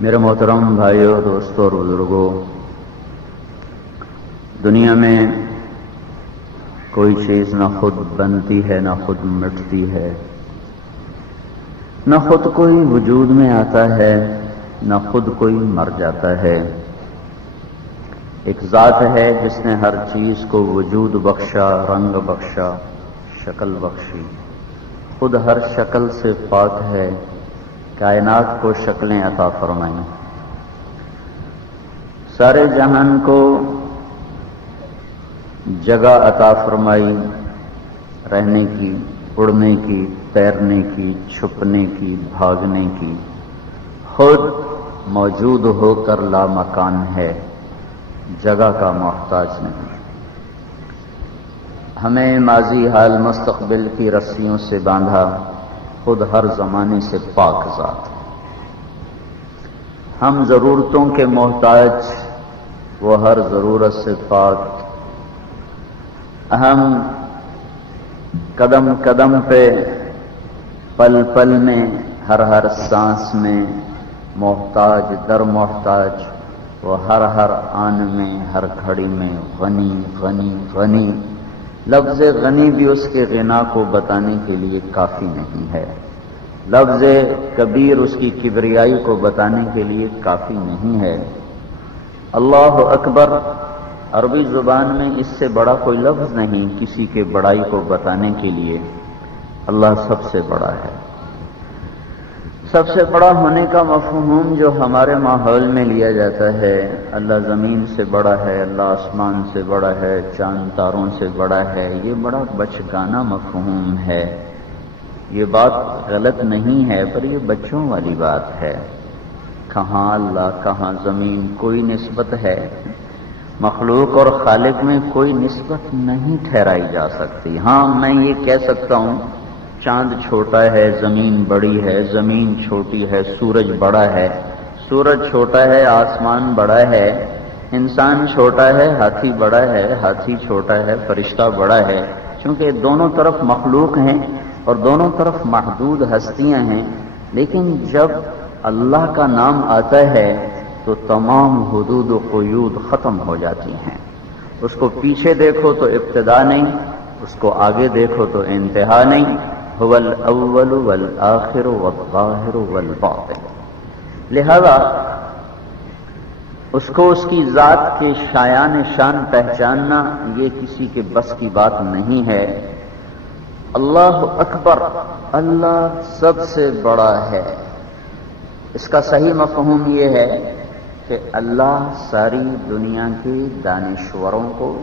میرے محترم بھائیوں، دوستوں اور بزرگوں، دنیا میں کوئی چیز نہ خود بنتی ہے نہ خود مٹتی ہے، نہ خود کوئی وجود میں آتا ہے نہ خود کوئی مر جاتا ہے۔ ایک ذات ہے جس نے ہر چیز کو وجود بخشا، رنگ بخشا، شکل بخشی، خود ہر شکل سے پاک ہے، کائنات کو شکلیں عطا فرمائیں، سارے جہان کو جگہ عطا فرمائی، رہنے کی، اڑنے کی، تیرنے کی، چھپنے کی، بھاگنے کی، خود موجود ہو کر لامکان ہے، جگہ کا محتاج نہیں۔ ہمیں ماضی حال مستقبل کی رسیوں سے باندھا، خود ہر زمانے سے پاک ذات۔ ہم ضرورتوں کے محتاج، وہ ہر ضرورت سے پاک۔ ہم قدم قدم پہ، پل پل میں، ہر ہر سانس میں محتاج در محتاج، وہ ہر ہر آن میں، ہر گھڑی میں غنی غنی غنی۔ لفظ غنی بھی اس کے غنا کو بتانے کے لیے کافی نہیں ہے، لفظ کبیر اس کی کبریائی کو بتانے کے لیے کافی نہیں ہے۔ اللہ اکبر عربی زبان میں اس سے بڑا کوئی لفظ نہیں کسی کے بڑائی کو بتانے کے لیے۔ اللہ سب سے بڑا ہے۔ سب سے بڑا ہونے کا مفہوم جو ہمارے ماحول میں لیا جاتا ہے، اللہ زمین سے بڑا ہے، اللہ آسمان سے بڑا ہے، چاند تاروں سے بڑا ہے، یہ بڑا بچگانہ مفہوم ہے۔ یہ بات غلط نہیں ہے، پر یہ بچوں والی بات ہے۔ کہاں اللہ، کہاں زمین، کوئی نسبت ہے؟ مخلوق اور خالق میں کوئی نسبت نہیں ٹھہرائی جا سکتی۔ ہاں، میں یہ کہہ سکتا ہوں چاند چھوٹا ہے، زمین بڑی ہے، زمین چھوٹی ہے، سورج بڑا ہے، سورج چھوٹا ہے، آسمان بڑا ہے، انسان چھوٹا ہے، ہاتھی بڑا ہے، ہاتھی چھوٹا ہے، فرشتہ بڑا ہے، چونکہ دونوں طرف مخلوق ہیں اور دونوں طرف محدود ہستیاں ہیں۔ لیکن جب اللہ کا نام آتا ہے تو تمام حدود و قیود ختم ہو جاتی ہیں۔ اس کو پیچھے دیکھو تو ابتدا نہیں، اس کو آگے دیکھو تو انتہا نہیں۔ هو الاول والآخر والظاہر والباطن۔ لہذا اس کو اس کی ذات کے شایان شان پہچاننا یہ کسی کے بس کی بات نہیں ہے۔ اللہ اکبر، اللہ سب سے بڑا ہے۔ اس کا صحیح مفہوم یہ ہے کہ اللہ ساری دنیا کے دانشوروں کو،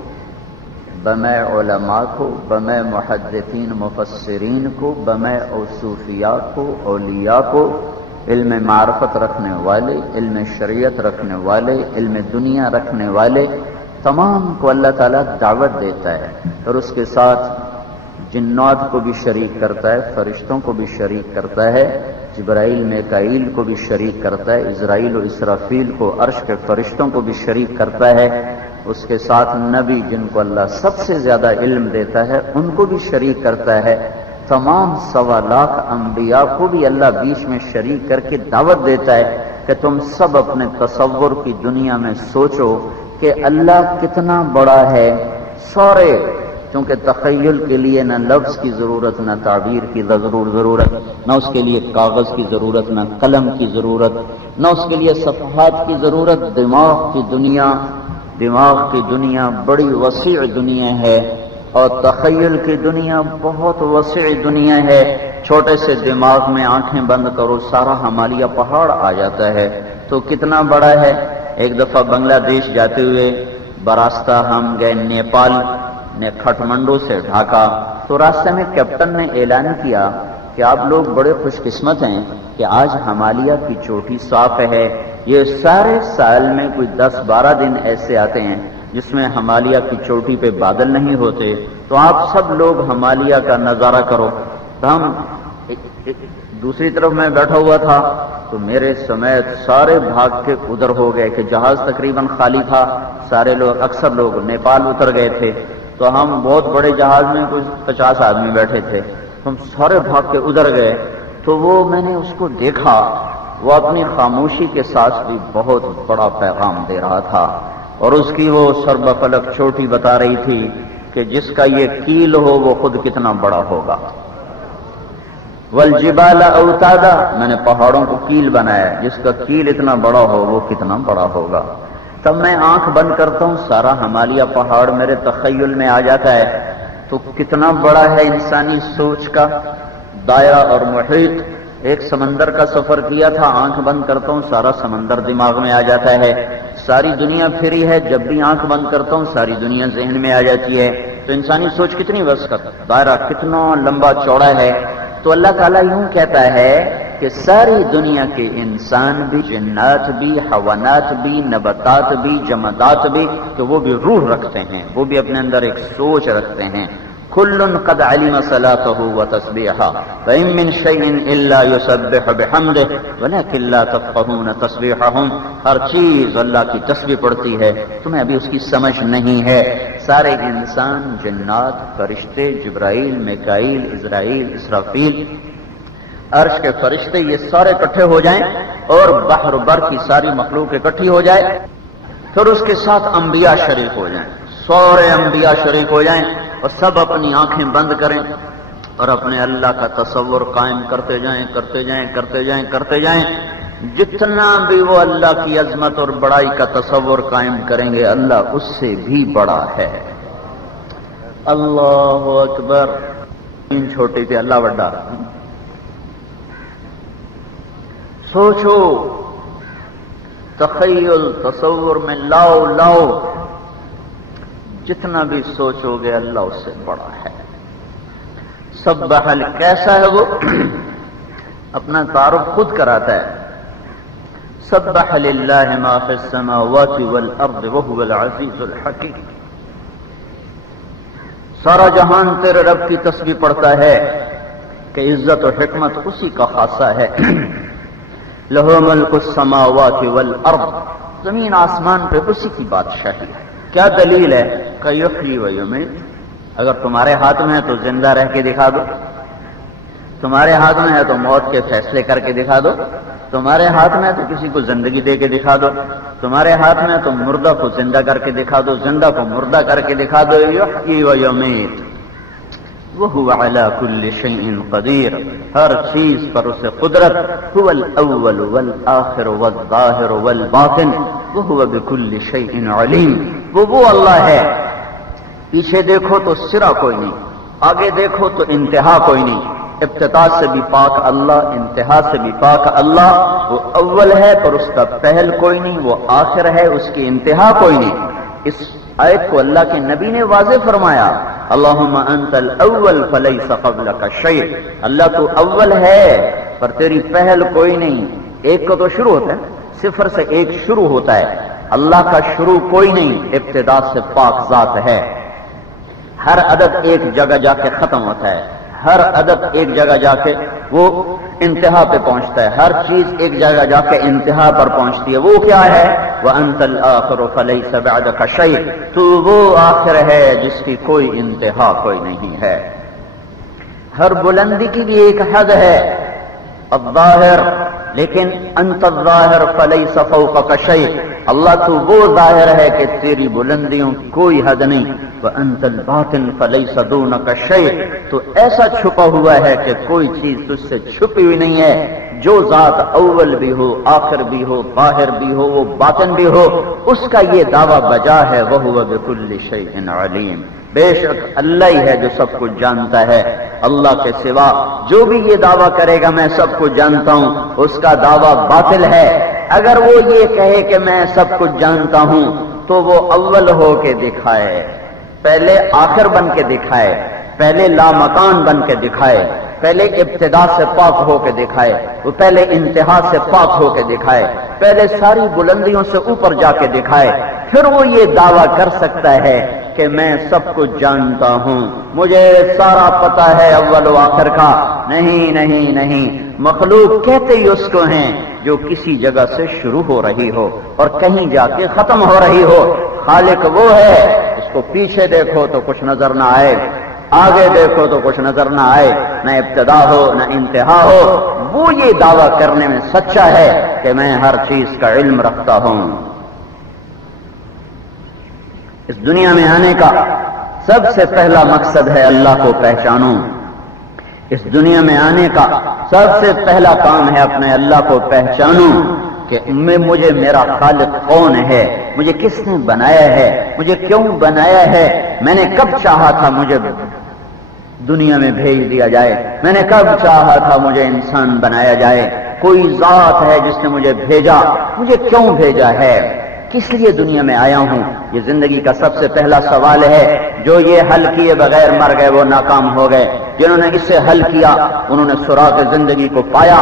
بمع علماء کو، بمع محدثین مفسرین کو، بمع صوفیاء کو، اولیاء کو، علم معرفت رکھنے والے، علم شریعت رکھنے والے، علم دنیا رکھنے والے، تمام کو اللہ تعالیٰ دعوت دیتا ہے، اور اس کے ساتھ جنات کو بھی شریک کرتا ہے، فرشتوں کو بھی شریک کرتا ہے، جبرائیل میکائیل کو بھی شریک کرتا ہے، اسرائیل و اسرافیل کو، عرش کے فرشتوں کو بھی شریک کرتا ہے، اس کے ساتھ نبی جن کو اللہ سب سے زیادہ علم دیتا ہے ان کو بھی شریک کرتا ہے، تمام 1.25 لاکھ انبیاء کو بھی اللہ بیچ میں شریک کر کے دعوت دیتا ہے کہ تم سب اپنے تصور کی دنیا میں سوچو کہ اللہ کتنا بڑا ہے۔ سارے، کیونکہ تخیل کے لیے نہ لفظ کی ضرورت، نہ تعبیر کی ضرورت، نہ اس کے لیے کاغذ کی ضرورت، نہ قلم کی ضرورت، نہ اس کے لیے صفحات کی ضرورت۔ دماغ کی دنیا بڑی وسیع دنیا ہے، اور تخیل کی دنیا بہت وسیع دنیا ہے۔ چھوٹے سے دماغ میں آنکھیں بند کرو، سارا ہمالیہ پہاڑ آ جاتا ہے، تو کتنا بڑا ہے۔ ایک دفعہ بنگلہ دیش جاتے ہوئے براستہ ہم گئے نیپال، کھٹمنڈو سے ڈھاکا، تو راستے میں کیپٹن نے اعلان کیا کہ آپ لوگ بڑے خوش قسمت ہیں کہ آج ہمالیہ کی چوٹی صاف ہے۔ یہ سارے سال میں کوئی 10-12 دن ایسے آتے ہیں جس میں ہمالیہ کی چوٹی پہ بادل نہیں ہوتے، تو آپ سب لوگ ہمالیہ کا نظارہ کرو۔ تو ہم دوسری طرف میں بیٹھا ہوا تھا تو میرے سمیت سارے بھاگ کے ادھر ہو گئے کہ جہاز تقریباً خالی تھا، سارے لوگ، اکثر لوگ نیپال اتر گئے تھے، تو ہم بہت بڑے جہاز میں کچھ 50 آدمی بیٹھے تھے، ہم سارے بھاگ کے ادھر گئے۔ تو وہ میں نے اس کو دیکھا وہ اپنی خاموشی کے ساتھ بھی بہت بڑا پیغام دے رہا تھا، اور اس کی وہ سرب فلک چوٹی بتا رہی تھی کہ جس کا یہ کیل ہو وہ خود کتنا بڑا ہوگا۔ والجبال اوتادا، میں نے پہاڑوں کو کیل بنایا، جس کا کیل اتنا بڑا ہو وہ کتنا بڑا ہوگا۔ تب میں آنکھ بند کرتا ہوں، سارا ہمالیہ پہاڑ میرے تخیل میں آ جاتا ہے، تو کتنا بڑا ہے انسانی سوچ کا دائرہ اور محیط۔ ایک سمندر کا سفر کیا تھا، آنکھ بند کرتا ہوں سارا سمندر دماغ میں آ جاتا ہے، ساری دنیا پھری ہے، جب بھی آنکھ بند کرتا ہوں ساری دنیا ذہن میں آ جاتی ہے۔ تو انسانی سوچ کتنی وسعت، دائرہ کتنا لمبا چوڑا ہے۔ تو اللہ تعالیٰ یوں کہتا ہے کہ ساری دنیا کے انسان بھی، جنات بھی، حیوانات بھی، نباتات بھی، جمادات بھی، کہ وہ بھی روح رکھتے ہیں، وہ بھی اپنے اندر ایک سوچ رکھتے ہیں۔ کل قد علم صلاته وتسبیحہ وإن من شیء الا یسبح بحمدہ ولکن لا تفقہون تسبیحہم، ہر چیز اللہ کی تسبیح پڑھتی ہے، تمہیں ابھی اس کی سمجھ نہیں ہے۔ سارے انسان، جنات، فرشتے، جبرائیل، میکائیل، عزرائیل، اسرافیل، عرش کے فرشتے، یہ سارے اکٹھے ہو جائیں اور بحر بر کی ساری مخلوق اکٹھی ہو جائے، پھر اس کے ساتھ انبیاء شریک ہو جائیں، سارے انبیاء شریک ہو جائیں اور سب اپنی آنکھیں بند کریں اور اپنے اللہ کا تصور قائم کرتے جائیں، کرتے جائیں، کرتے جائیں، کرتے جائیں۔ جتنا بھی وہ اللہ کی عظمت اور بڑائی کا تصور قائم کریں گے، اللہ اس سے بھی بڑا ہے۔ اللہ اکبر، چھوٹی تھی اللہ بڑا۔ سوچو، تخیل، تصور میں لاؤ، جتنا بھی سوچو گے اللہ اس سے بڑا ہے۔ سبح، کیسا ہے وہ؟ اپنا تعارف خود کراتا ہے۔ سبح للہ ما فی السماوات والارض وهو العزیز الحکیم، سارا جہان تیرے رب کی تسبیح پڑھتا ہے کہ عزت و حکمت اسی کا خاصہ ہے۔ لہ ملک السماوات والارض، زمین آسمان پہ اسی کی بادشاہی ہے۔ کیا دلیل ہے؟ کہ یحیی و یمیت، اگر تمہارے ہاتھ میں ہے تو زندہ رہ کے دکھا دو، تمہارے ہاتھ میں ہے تو موت کے فیصلے کر کے دکھا دو، تمہارے ہاتھ میں ہے تو کسی کو زندگی دے کے دکھا دو، تمہارے ہاتھ میں ہے تو مردہ کو زندہ کر کے دکھا دو، زندہ کو مردہ کر کے دکھا دو۔ یحیی و یمیت وہو علی کل شیء قدیر، ہر چیز پر اسے قدرت۔ هو الاول والآخر والظاہر والباطن وہو بکل شیء علیم، وہ اللہ ہے، پیچھے دیکھو تو سرا کوئی نہیں، آگے دیکھو تو انتہا کوئی نہیں۔ ابتدا سے بھی پاک اللہ، انتہا سے بھی پاک اللہ۔ وہ اول ہے پر اس کا پہل کوئی نہیں، وہ آخر ہے اس کی انتہا کوئی نہیں۔ اس آیت کو اللہ کے نبی نے واضح فرمایا، اللہم انت الاول فلیس قبلک شیء، اللہ تو اول ہے پر تیری پہل کوئی نہیں۔ ایک کو تو شروع ہوتا ہے، صفر سے ایک شروع ہوتا ہے، اللہ کا شروع کوئی نہیں، ابتدا سے پاک ذات ہے۔ ہر عدد ایک جگہ جا کے ختم ہوتا ہے، ہر عدد ایک جگہ جا کے وہ انتہا پہ پہنچتا ہے، ہر چیز ایک جگہ جا کے انتہا پر پہنچتی ہے۔ وہ کیا ہے؟ وَأَنْتَ الْآخِرُ فَلَيْسَ بَعْدَكَ شَيْءٌ، تو وہ آخر ہے جس کی کوئی انتہا کوئی نہیں ہے۔ ہر بلندی کی بھی ایک حد ہے، الظاہر، لیکن انت الظاہر فلیس فوقک شیء، اللہ تو وہ ظاہر ہے کہ تیری بلندیوں کوئی حد نہیں۔ وانت الباطن فلیس دونک شیء، تو ایسا چھپا ہوا ہے کہ کوئی چیز تجھ سے چھپی ہوئی نہیں ہے۔ جو ذات اول بھی ہو، آخر بھی ہو، ظاہر بھی ہو، وہ باطن بھی ہو، اس کا یہ دعویٰ بجا ہے، وہو بکل شیء علیم، بے شک اللہ ہی ہے جو سب کچھ جانتا ہے۔ اللہ کے سوا جو بھی یہ دعویٰ کرے گا میں سب کچھ جانتا ہوں، اس کا دعویٰ باطل ہے۔ اگر وہ یہ کہے کہ میں سب کچھ جانتا ہوں تو وہ اول ہو کے دکھائے، پہلے آخر بن کے دکھائے، پہلے لامکان بن کے دکھائے، پہلے ابتدا سے پاک ہو کے دکھائے، وہ پہلے انتہا سے پاک ہو کے دکھائے، پہلے ساری بلندیوں سے اوپر جا کے دکھائے، پھر وہ یہ دعویٰ کر سکتا ہے کہ میں سب کچھ جانتا ہوں، مجھے سارا پتہ ہے اول و آخر کا۔ نہیں نہیں نہیں، مخلوق کہتے ہی اس کو ہیں جو کسی جگہ سے شروع ہو رہی ہو اور کہیں جا کے ختم ہو رہی ہو۔ خالق وہ ہے، اس کو پیچھے دیکھو تو کچھ نظر نہ آئے، آگے دیکھو تو کچھ نظر نہ آئے، نہ ابتدا ہو نہ انتہا ہو، وہ یہ دعویٰ کرنے میں سچا ہے کہ میں ہر چیز کا علم رکھتا ہوں۔ اس دنیا میں آنے کا سب سے پہلا مقصد ہے اللہ کو پہچانوں۔ اس دنیا میں آنے کا سب سے پہلا کام ہے اپنے اللہ کو پہچانوں کہ مجھے میرا خالق کون ہے، مجھے کس نے بنایا ہے، مجھے کیوں بنایا ہے، میں نے کب چاہا تھا مجھے دنیا میں بھیج دیا جائے، میں نے کب چاہا تھا مجھے انسان بنایا جائے، کوئی ذات ہے جس نے مجھے بھیجا، مجھے کیوں بھیجا ہے، کس لیے دنیا میں آیا ہوں؟ یہ زندگی کا سب سے پہلا سوال ہے۔ جو یہ حل کیے بغیر مر گئے وہ ناکام ہو گئے، جنہوں نے اسے حل کیا انہوں نے سراغ زندگی کو پایا،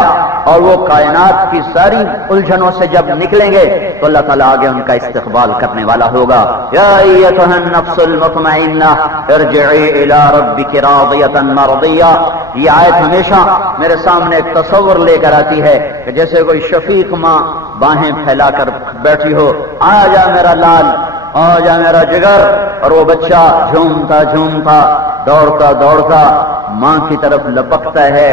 اور وہ کائنات کی ساری الجھنوں سے جب نکلیں گے تو اللہ تعالیٰ آگے ان کا استقبال کرنے والا ہوگا۔ یا ایتھا النفس المطمئنہ ارجعی الی ربک راضیۃ مرضیہ۔ یہ آیت ہمیشہ میرے سامنے ایک تصور لے کر آتی ہے کہ جیسے کوئی شفیق ماں باہیں پھیلا کر بیٹھی ہو، آ جا میرا لال، آ جا میرا جگر، اور وہ بچہ جھومتا جھومتا دوڑتا دوڑتا ماں کی طرف لپکتا ہے،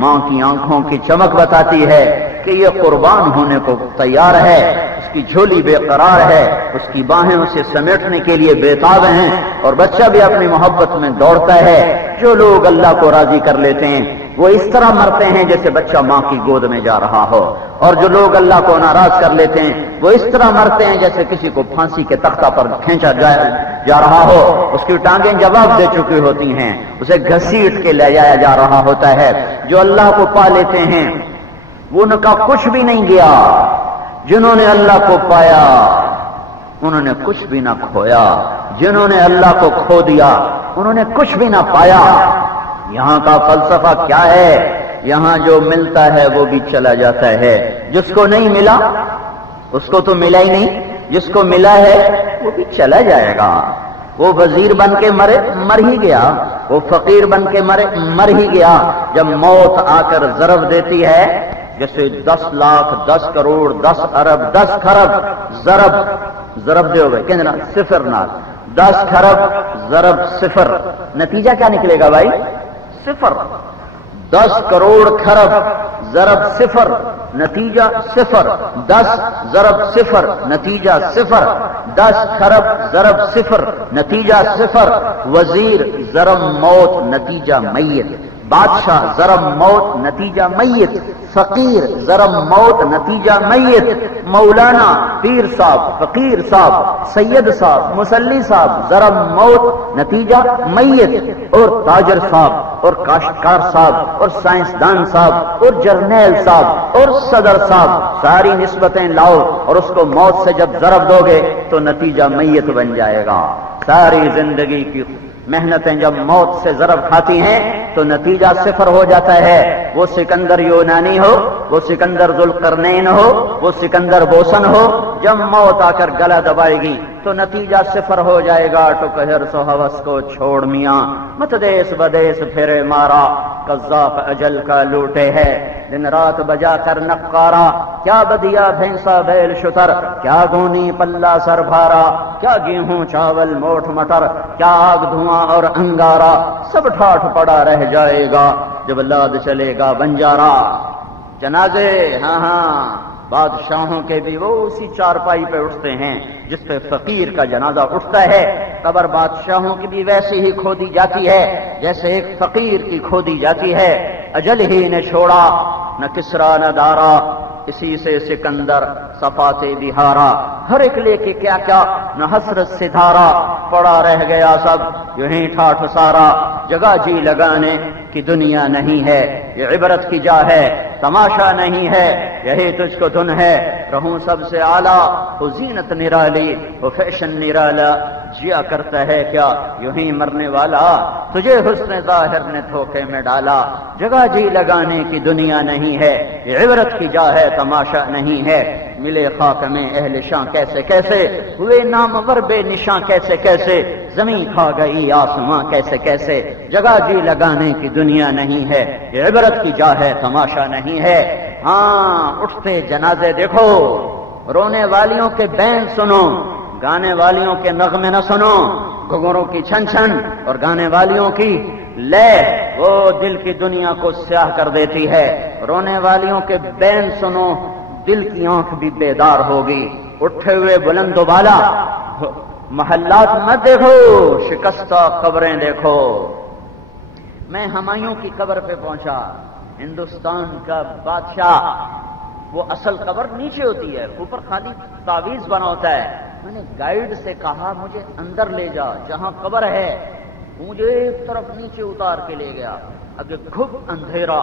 ماں کی آنکھوں کی چمک بتاتی ہے کہ یہ قربان ہونے کو تیار ہے، اس کی جھولی بے قرار ہے، اس کی باہیں اسے سمیٹنے کے لیے بےتاب ہیں، اور بچہ بھی اپنی محبت میں دوڑتا ہے۔ جو لوگ اللہ کو راضی کر لیتے ہیں وہ اس طرح مرتے ہیں جیسے بچہ ماں کی گود میں جا رہا ہو، اور جو لوگ اللہ کو ناراض کر لیتے ہیں وہ اس طرح مرتے ہیں جیسے کسی کو پھانسی کے تختہ پر کھینچا جا رہا ہو، اس کی ٹانگیں جواب دے چکی ہوتی ہیں، اسے گھسیٹ کے لے جایا جا رہا ہوتا ہے۔ جو اللہ کو پا لیتے ہیں وہ ان کا کچھ بھی نہیں گیا، جنہوں نے اللہ کو پایا انہوں نے کچھ بھی نہ کھویا، جنہوں نے اللہ کو کھو دیا انہوں نے کچھ بھی نہ پایا۔ یہاں کا فلسفہ کیا ہے؟ یہاں جو ملتا ہے وہ بھی چلا جاتا ہے، جس کو نہیں ملا اس کو تو ملا ہی نہیں، جس کو ملا ہے وہ بھی چلا جائے گا۔ وہ وزیر بن کے مر ہی گیا، وہ فقیر بن کے مر ہی گیا۔ جب موت آ کر ضرب دیتی ہے، جیسے 10 لاکھ 10 کروڑ 10 ارب 10 خرب ضرب دے ہوئے کہنا صفر نال 10 خرب ضرب صفر، نتیجہ کیا نکلے گا بھائی؟ صفر۔ 10 کروڑ خرب ضرب صفر، نتیجہ صفر۔ 10 ضرب صفر، نتیجہ صفر۔ 10 خرب ضرب صفر، نتیجہ صفر۔ وزیر ضرب موت، نتیجہ میت۔ بادشاہ ضرب موت، نتیجہ میت۔ فقیر ضرب موت، نتیجہ میت۔ مولانا، پیر صاحب، فقیر صاحب، سید صاحب، مصلی صاحب ضرب موت، نتیجہ میت۔ اور تاجر صاحب اور کاشتکار صاحب اور سائنسدان صاحب اور جرنیل صاحب اور صدر صاحب، ساری نسبتیں لاؤ اور اس کو موت سے جب ضرب دو گے تو نتیجہ میت بن جائے گا۔ ساری زندگی کی محنتیں جب موت سے ضرب کھاتی ہیں تو نتیجہ صفر ہو جاتا ہے۔ وہ سکندر یونانی ہو، وہ سکندر ذوالقرنین ہو، وہ سکندر بوسن ہو، جب موت آ کر گلا دبائے گی تو نتیجہ صفر ہو جائے گا۔ تو کہر سو ہوس کو چھوڑ میاں، مت دیس بدیس پھرے مارا، قذاف اجل کا لوٹے ہے دن رات بجا کر نقارا۔ کیا بدیا بھینسا بیل شتر، کیا گونی پلہ سر بھارا، کیا گیہوں چاول موٹ مٹر، کیا آگ دھواں اور انگارا، سب ٹھاٹھ پڑا رہ جائے گا جب لاد چلے گا بنجارا۔ جنازے ہاں بادشاہوں کے بھی وہ اسی چارپائی پہ اٹھتے ہیں جس پہ فقیر کا جنازہ اٹھتا ہے۔ قبر بادشاہوں کی بھی ویسے ہی کھودی جاتی ہے جیسے ایک فقیر کی کھودی جاتی ہے۔ اجل ہی نے چھوڑا نہ کسرا نہ دارا، اسی سے سکندر صفات بہارا۔ ہر ایک لے کے کیا کیا نہ حسرت سے دھارا، پڑا رہ گیا سب یوں ہی ٹھاٹھ سارا۔ جگہ جی لگانے کی دنیا نہیں ہے، یہ عبرت کی جا ہے، تماشا نہیں ہے، یہی تجھ کو دھن ہے۔ رہوں سب سے اعلیٰ وہ زینت نرالی، وہ فیشن نرالا، جیا کرتا ہے کیا یوں ہی مرنے والا، تجھے حسن ظاہر نے دھوکے میں ڈالا۔ جگہ جی لگانے کی دنیا نہیں ہے، یہ عبرت کی جا ہے، تماشا نہیں ہے۔ ملے خاک میں اہل شاں کیسے کیسے، ہوئے نامور بے نشاں کیسے کیسے، زمین کھا گئی آسماں کیسے کیسے۔ جگہ جی لگانے کی دنیا نہیں ہے، یہ عبرت کی جا ہے، تماشا نہیں ہے۔ ہاں اٹھتے جنازے دیکھو، رونے والیوں کے بین سنو، گانے والیوں کے نغمے نہ سنو۔ گھنگروں کی چھن چھن اور گانے والیوں کی لے وہ دل کی دنیا کو سیاہ کر دیتی ہے. رونے والیوں کے بین سنو دل کی آنکھ بھی بیدار ہوگی. اٹھے ہوئے بلند و بالا محلات مت دیکھو، شکستہ قبریں دیکھو. میں ہمایوں کی قبر پہ پہنچا. ہندوستان کا بادشاہ، وہ اصل قبر نیچے ہوتی ہے، اوپر خالی تعویذ بنا ہوتا ہے. میں نے گائیڈ سے کہا مجھے اندر لے جا جہاں قبر ہے. مجھے ایک طرف نیچے اتار کے لے گیا. اگے گھب اندھیرا،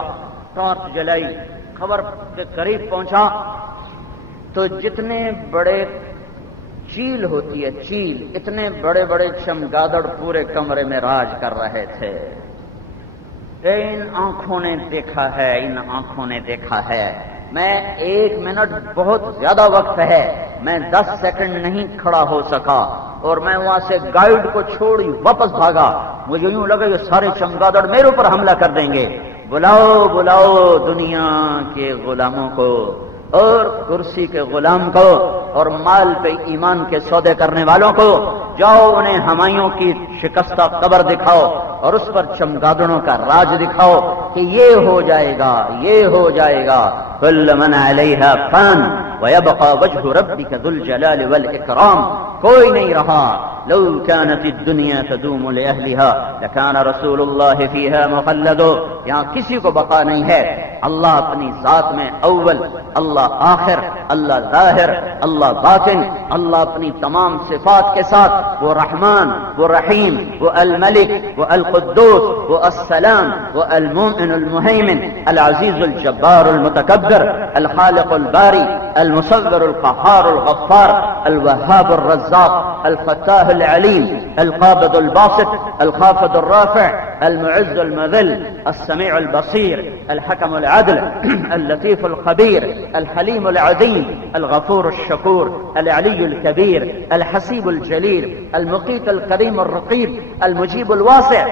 ٹارچ جلائی، قبر کے قریب پہنچا تو جتنے بڑے چیل ہوتی ہے چیل، اتنے بڑے بڑے چمگادڑ پورے کمرے میں راج کر رہے تھے. ان آنکھوں نے دیکھا ہے، ان آنکھوں نے دیکھا ہے. میں 1 منٹ بہت زیادہ وقت ہے، میں 10 سیکنڈ نہیں کھڑا ہو سکا اور میں وہاں سے گائیڈ کو چھوڑی واپس بھاگا. مجھے یوں لگا یہ سارے چمگادڑ میرے اوپر حملہ کر دیں گے. بلاؤ بلاؤ دنیا کے غلاموں کو اور کرسی کے غلام کو اور مال پہ ایمان کے سودے کرنے والوں کو. جاؤ انہیں ہمایوں کی شکستہ قبر دکھاؤ اور اس پر چمگادڑوں کا راج دکھاؤ کہ یہ ہو جائے گا، یہ ہو جائے گا. کل من علیہا فان ویبقى وجہ ربک ذو الجلال والاکرام. کوئی نہیں رہا. لو كانت الدنيا تدوم لأهلها لكان رسول الله فيها مخلد. یہاں کسی کو بقا نہیں ہے. اللہ اپنی ذات میں اول، اللہ آخر، اللہ ظاہر، اللہ باطن. اللہ اپنی تمام صفات کے ساتھ وہ رحمان، وہ رحیم، وہ الملک، وہ القدوس، وہ السلام، وہ المؤمن المہیمن، العزیز الجبار المتکبر، الخالق الباری، المصور القہار الغفار، الوهاب الرزاق، الفتاح العلیم، القابض الباسط، الخافض الرافع، المعز المذل، السميع البصير، الحكم العدل، اللطيف الخبير، الحليم العظيم، الغفور الشكور، العلي الكبير، الحسيب الجليل، المقيت الكريم الرقيب، المجيب الواسع،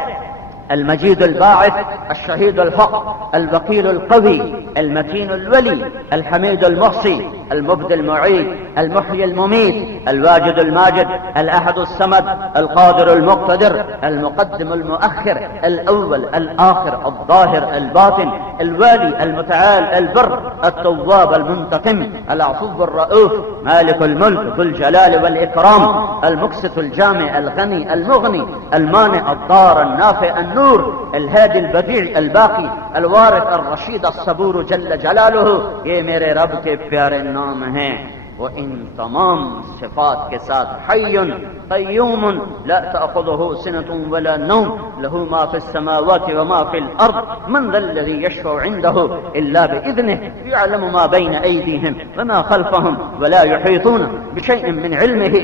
المجيد الباعث، الشهيد الحق، الوكيل القوي، المتين الولي، الحميد المحصي، المبدي المعيد، المحيي المميت، الواجد الماجد، الأحد الصمد، القادر المقتدر، المقدم المؤخر، الأول الآخر، الظاهر الباطن، الوالي المتعال البر، التواب المنتقم، العفو الرؤوف، مالك الملك ذو الجلال والإكرام، المقسط الجامع الغني المغني، المانع الضار النافع النور، الهادي البديع الباقي، الوارث الرشيد الصبور جل جلالہ. یہ میرے رب کے پیارے نام ہیں. وہ ان تمام صفات کے ساتھ حی قیوم لا تأخذه سنة ولا نوم له ما في السماوات وما في الأرض من ذا الذي يشفع عنده إلا بإذنه يعلم ما بين أيديهم وما خلفهم ولا يحيطون بشيء من علمه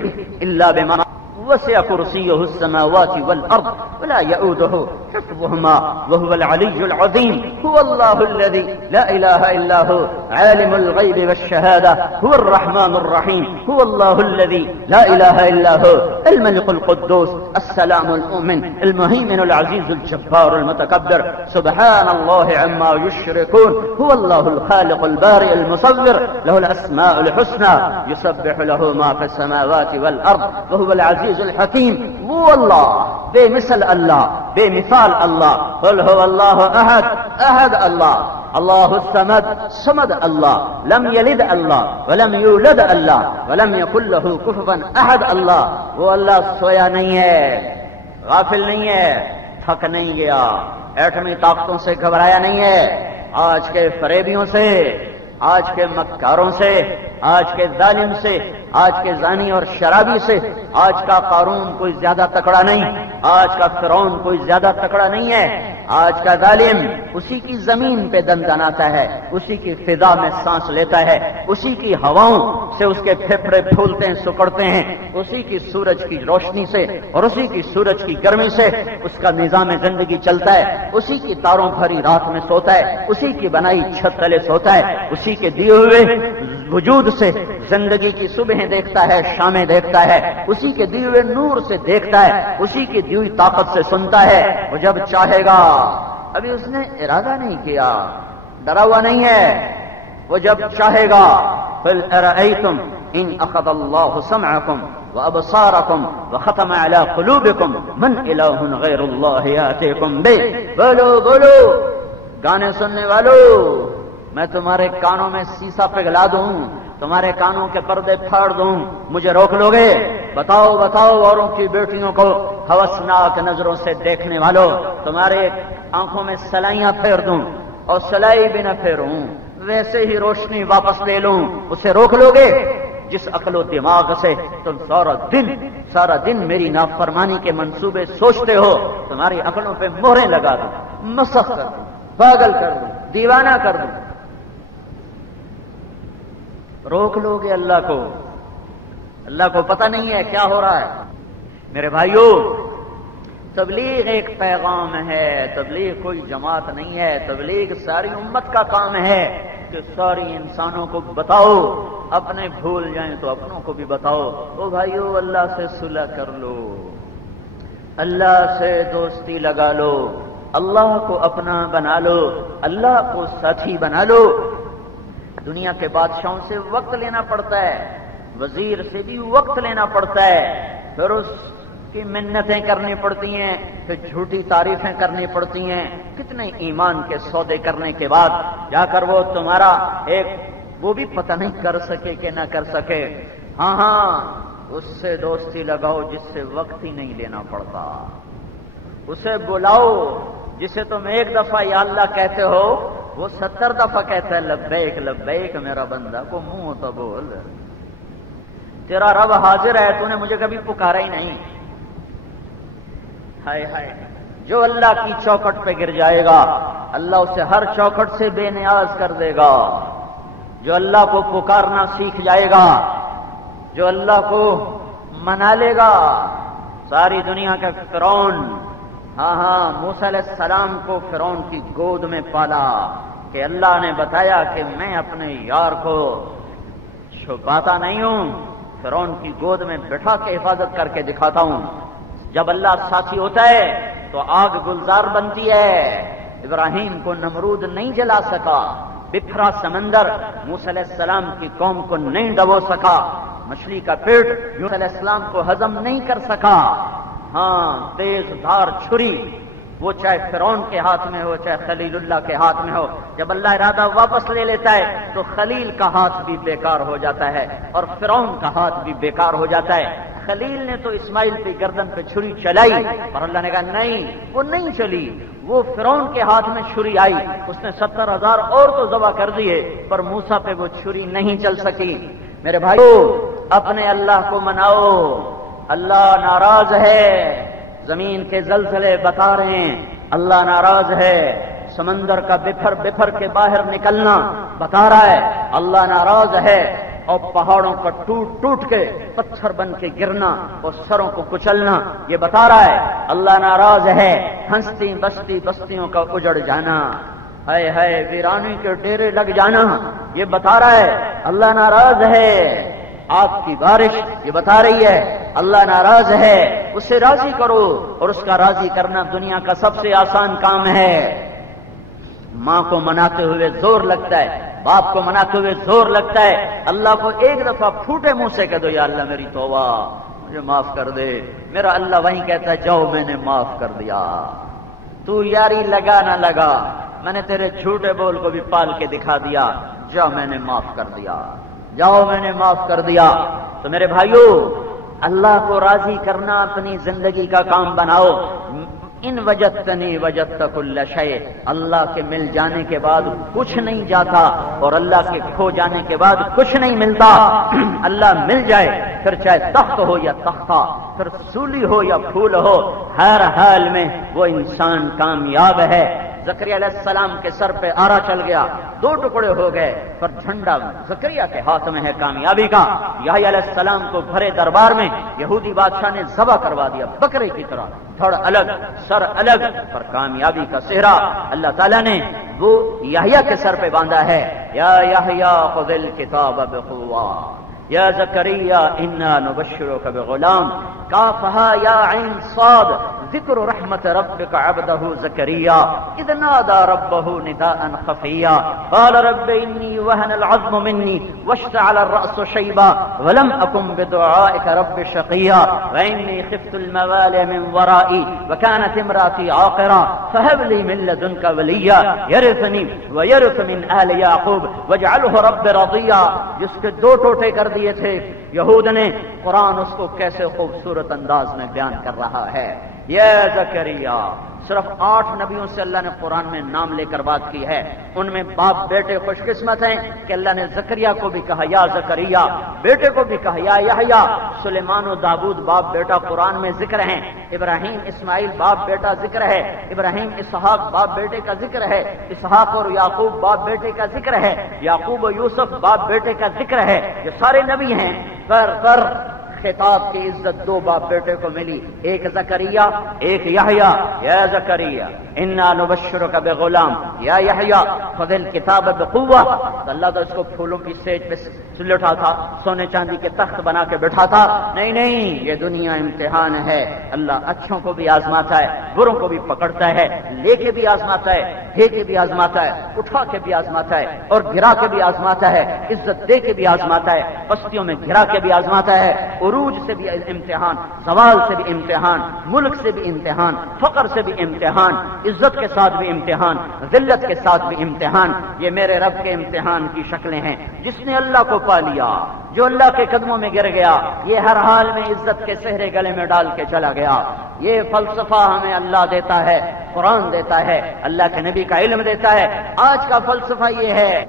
إلا بما وسع كرسيه السماوات والأرض ولا يؤوده حفظهما وهو العلي العظيم. هو الله الذي لا إله إلا هو عالم الغيب والشهادة هو الرحمن الرحيم. هو الله الذي لا إله إلا هو الملك القدوس السلام المؤمن المهيمن العزيز الجبار المتكبر. سبحان الله عما يشركون. هو الله الخالق البارئ المصور له الأسماء الحسنى يسبح له ما في السماوات والأرض وهو العزيز الحکیم. وہ اللہ بے مثل اللہ، بے مثال اللہ. قل هو اللہ احد، احد اللہ، اللہ الصمد، صمد اللہ، لم یلد اللہ ولم یولد اللہ ولم یکن له کفوا احد اللہ. وہ اللہ سویا نہیں ہے، غافل نہیں ہے، تھک نہیں گیا، ایٹمی طاقتوں سے گھبرایا نہیں ہے، آج کے فریبیوں سے، آج کے مکاروں سے، آج کے ظالم سے، آج کے زانی اور شرابی سے. آج کا قارون کوئی زیادہ تکڑا نہیں، آج کا فرعون کوئی زیادہ تکڑا نہیں ہے. آج کا ظالم اسی کی زمین پہ دندناتا ہے، اسی کی فضا میں سانس لیتا ہے، اسی کی ہواؤں سے اس کے پھیپھڑے پھولتے ہیں، سکڑتے ہیں، اسی کی سورج کی روشنی سے اور اسی کی سورج کی گرمی سے اس کا نظام زندگی چلتا ہے. اسی کی تاروں بھری رات میں سوتا ہے، اسی کی بنائی چھت تلے سوتا ہے، اسی کے دیے ہوئے وجود سے زندگی کی صبحیں دیکھتا ہے، شامیں دیکھتا ہے، اسی کے دیے ہوئے نور سے دیکھتا ہے، اسی کی دی ہوئی طاقت سے سنتا ہے. وہ جب چاہے گا، ابھی اس نے ارادہ نہیں کیا، ڈرا ہوا نہیں ہے. وہ جب چاہے گا قل ارأيتم ان اخذ الله سمعكم وابصاركم وختم على قلوبكم من اله غير الله ياتيكم به بولو بولو گانے سننے والو، میں تمہارے کانوں میں سیسا پگھلا دوں، تمہارے کانوں کے پردے پھاڑ دوں، مجھے روک لو گے؟ بتاؤ بتاؤ اوروں کی بیٹیوں کو ہوسناک نظروں سے دیکھنے والوں، تمہارے آنکھوں میں سلائیاں پھیر دوں اور سلائی بھی نہ پھیروں، ویسے ہی روشنی واپس لے لوں، اسے روک لو گے؟ جس عقل و دماغ سے تم سارا دن میری نافرمانی کے منصوبے سوچتے ہو، تمہاری عقلوں پہ مہریں لگا دوں، مسخ کر دوں، پاگل کر دوں، دیوانہ کر دوں۔ روک لو گے اللہ کو؟ اللہ کو پتہ نہیں ہے کیا ہو رہا ہے؟ میرے بھائیوں، تبلیغ ایک پیغام ہے، تبلیغ کوئی جماعت نہیں ہے، تبلیغ ساری امت کا کام ہے کہ ساری انسانوں کو بتاؤ، اپنے بھول جائیں تو اپنوں کو بھی بتاؤ۔ او بھائیو، اللہ سے صلح کر لو، اللہ سے دوستی لگا لو، اللہ کو اپنا بنا لو، اللہ کو ساتھی بنا لو۔ دنیا کے بادشاہوں سے وقت لینا پڑتا ہے، وزیر سے بھی وقت لینا پڑتا ہے، پھر اس کی منتیں کرنی پڑتی ہیں، پھر جھوٹی تعریفیں کرنی پڑتی ہیں، کتنے ایمان کے سودے کرنے کے بعد جا کر وہ تمہارا ایک وہ بھی پتہ نہیں کر سکے کہ نہ کر سکے۔ ہاں اس سے دوستی لگاؤ جس سے وقت ہی نہیں لینا پڑتا، اسے بلاؤ جسے تم ایک دفعہ یا اللہ کہتے ہو وہ 70 دفعہ کہتا ہے لبیک لبیک میرا بندہ، کو منہ تو بول، تیرا رب حاضر ہے، تو نے مجھے کبھی پکارا ہی نہیں۔ ہائے ہائے، جو اللہ کی چوکھٹ پہ گر جائے گا اللہ اسے ہر چوکھٹ سے بے نیاز کر دے گا۔ جو اللہ کو پکارنا سیکھ جائے گا، جو اللہ کو منا لے گا، ساری دنیا کا فرعون، ہاں موسیٰ علیہ السلام کو فرعون کی گود میں پالا کہ اللہ نے بتایا کہ میں اپنے یار کو چھپاتا نہیں ہوں، فرعون کی گود میں بٹھا کے حفاظت کر کے دکھاتا ہوں۔ جب اللہ ساتھی ہوتا ہے تو آگ گلزار بنتی ہے۔ ابراہیم کو نمرود نہیں جلا سکا، بکھرا سمندر موسیٰ علیہ السلام کی قوم کو نہیں ڈبو سکا، مچھلی کا پیٹ موسیٰ علیہ السلام کو ہضم نہیں کر سکا۔ ہاں تیز دھار چھری وہ چاہے فرعون کے ہاتھ میں ہو چاہے خلیل اللہ کے ہاتھ میں ہو، جب اللہ ارادہ واپس لے لیتا ہے تو خلیل کا ہاتھ بھی بیکار ہو جاتا ہے اور فرعون کا ہاتھ بھی بیکار ہو جاتا ہے۔ خلیل نے تو اسماعیل کی گردن پہ چھری چلائی اور اللہ نے کہا نہیں، وہ نہیں چلی، وہ فرعون کے ہاتھ میں چھری آئی، اس نے 70,000 اور تو ذبح کر دیے پر موسیٰ پہ وہ چھری نہیں چل سکی۔ میرے بھائیو، اپنے اللہ کو مناؤ، اللہ ناراض ہے، زمین کے زلزلے بتا رہے ہیں اللہ ناراض ہے، سمندر کا بفر بفر کے باہر نکلنا بتا رہا ہے اللہ ناراض ہے، اور پہاڑوں کا ٹوٹ ٹوٹ کے پتھر بن کے گرنا اور سروں کو کچلنا یہ بتا رہا ہے اللہ ناراض ہے، ہنستی بستی بستیوں کا اجڑ جانا، ہائے ہائے ویرانی کے ڈیرے لگ جانا یہ بتا رہا ہے اللہ ناراض ہے، آپ کی بارش یہ بتا رہی ہے اللہ ناراض ہے، اسے راضی کرو، اور اس کا راضی کرنا دنیا کا سب سے آسان کام ہے۔ ماں کو مناتے ہوئے زور لگتا ہے، باپ کو مناتے ہوئے زور لگتا ہے، اللہ کو ایک دفعہ پھوٹے منہ سے کہہ دو یا اللہ میری توبہ مجھے معاف کر دے، میرا اللہ وہیں کہتا ہے جاؤ میں نے معاف کر دیا، تو یاری لگا نہ لگا میں نے تیرے جھوٹے بول کو بھی پال کے دکھا دیا، جاؤ میں نے معاف کر دیا، جاؤ میں نے معاف کر دیا۔ تو میرے بھائیو، اللہ کو راضی کرنا اپنی زندگی کا کام بناؤ۔ ان وجدتنی وجدت کل شیء، اللہ کے مل جانے کے بعد کچھ نہیں جاتا اور اللہ کے کھو جانے کے بعد کچھ نہیں ملتا۔ اللہ مل جائے پھر چاہے تخت ہو یا تختہ، پھر سولی ہو یا پھول ہو، ہر حال میں وہ انسان کامیاب ہے۔ زکریا علیہ السلام کے سر پہ آرا چل گیا، 2 ٹکڑے ہو گئے، پر جھنڈا زکریا کے ہاتھ میں ہے کامیابی کا۔ یحییٰ علیہ السلام کو بھرے دربار میں یہودی بادشاہ نے ذبح کروا دیا بکرے کی طرح، دھڑ الگ سر الگ، پر کامیابی کا صحرا اللہ تعالیٰ نے وہ یحییٰ کے سر پہ باندھا ہے، یا یحییٰ خذ الکتاب بقوہ، یا زکریا انا نبشرک بغلام کافہا یا عین صاد ذکر رحمت ربک عبدہ زکریا اذ نادى ربه نداء خفیا قال رب انی وهن العظم منی واشتعل الرأس شیبا ولم اکن بدعائک رب شقیا وانی خفت الموالي من ورائي وكانت امراتي عاقرا فهب لي من لدنك وليا يرثني ويرث من آل يعقوب واجعله رب رضيا. جس کے دو ٹوٹے کر دیے تھے یہود نے، قرآن اس کو کیسے خوبصورت انداز میں بیان کر رہا ہے. یا زکریا، صرف 8 نبیوں سے اللہ نے قرآن میں نام لے کر بات کی ہے. ان میں باپ بیٹے خوش قسمت ہیں کہ اللہ نے زکریا کو بھی کہا یا زکریا، بیٹے کو بھی کہا یا یحییٰ. سلیمان و داؤد باپ بیٹا قرآن میں ذکر ہیں. ابراہیم اسماعیل باپ بیٹا ذکر ہے. ابراہیم اسحاق باپ بیٹے کا ذکر ہے. اسحاق اور یعقوب باپ بیٹے کا ذکر ہے. یعقوب و یوسف باپ بیٹے کا ذکر ہے. یہ سارے نبی ہیں. پر خطاب کی عزت 2 باپ بیٹے کو ملی، ایک زکریا ایک یحییٰ. یا زکریا انا نبشرک بغلام یا یحییٰ خذ الکتاب بقوہ. تو اللہ تو اس کو پھولوں کی سیج پہ سلٹا تھا، سونے چاندی کے تخت بنا کے بٹھا تھا. نہیں، یہ دنیا امتحان ہے. اللہ اچھوں کو بھی آزماتا ہے، بروں کو بھی پکڑتا ہے، لے کے بھی آزماتا ہے، دے کے بھی آزماتا ہے، اٹھا کے بھی آزماتا ہے اور گرا کے بھی آزماتا ہے، عزت دے کے بھی آزماتا ہے، بستیوں میں گرا کے بھی آزماتا ہے. عروج سے بھی امتحان، زوال سے بھی امتحان، ملک سے بھی امتحان، فقر سے بھی امتحان، عزت کے ساتھ بھی امتحان، ذلت کے ساتھ بھی امتحان. یہ میرے رب کے امتحان کی شکلیں ہیں. جس نے اللہ کو پا لیا، جو اللہ کے قدموں میں گر گیا، یہ ہر حال میں عزت کے سہرے گلے میں ڈال کے چلا گیا. یہ فلسفہ ہمیں اللہ دیتا ہے، قرآن دیتا ہے، اللہ کے نبی کا علم دیتا ہے. آج کا فلسفہ یہ ہے،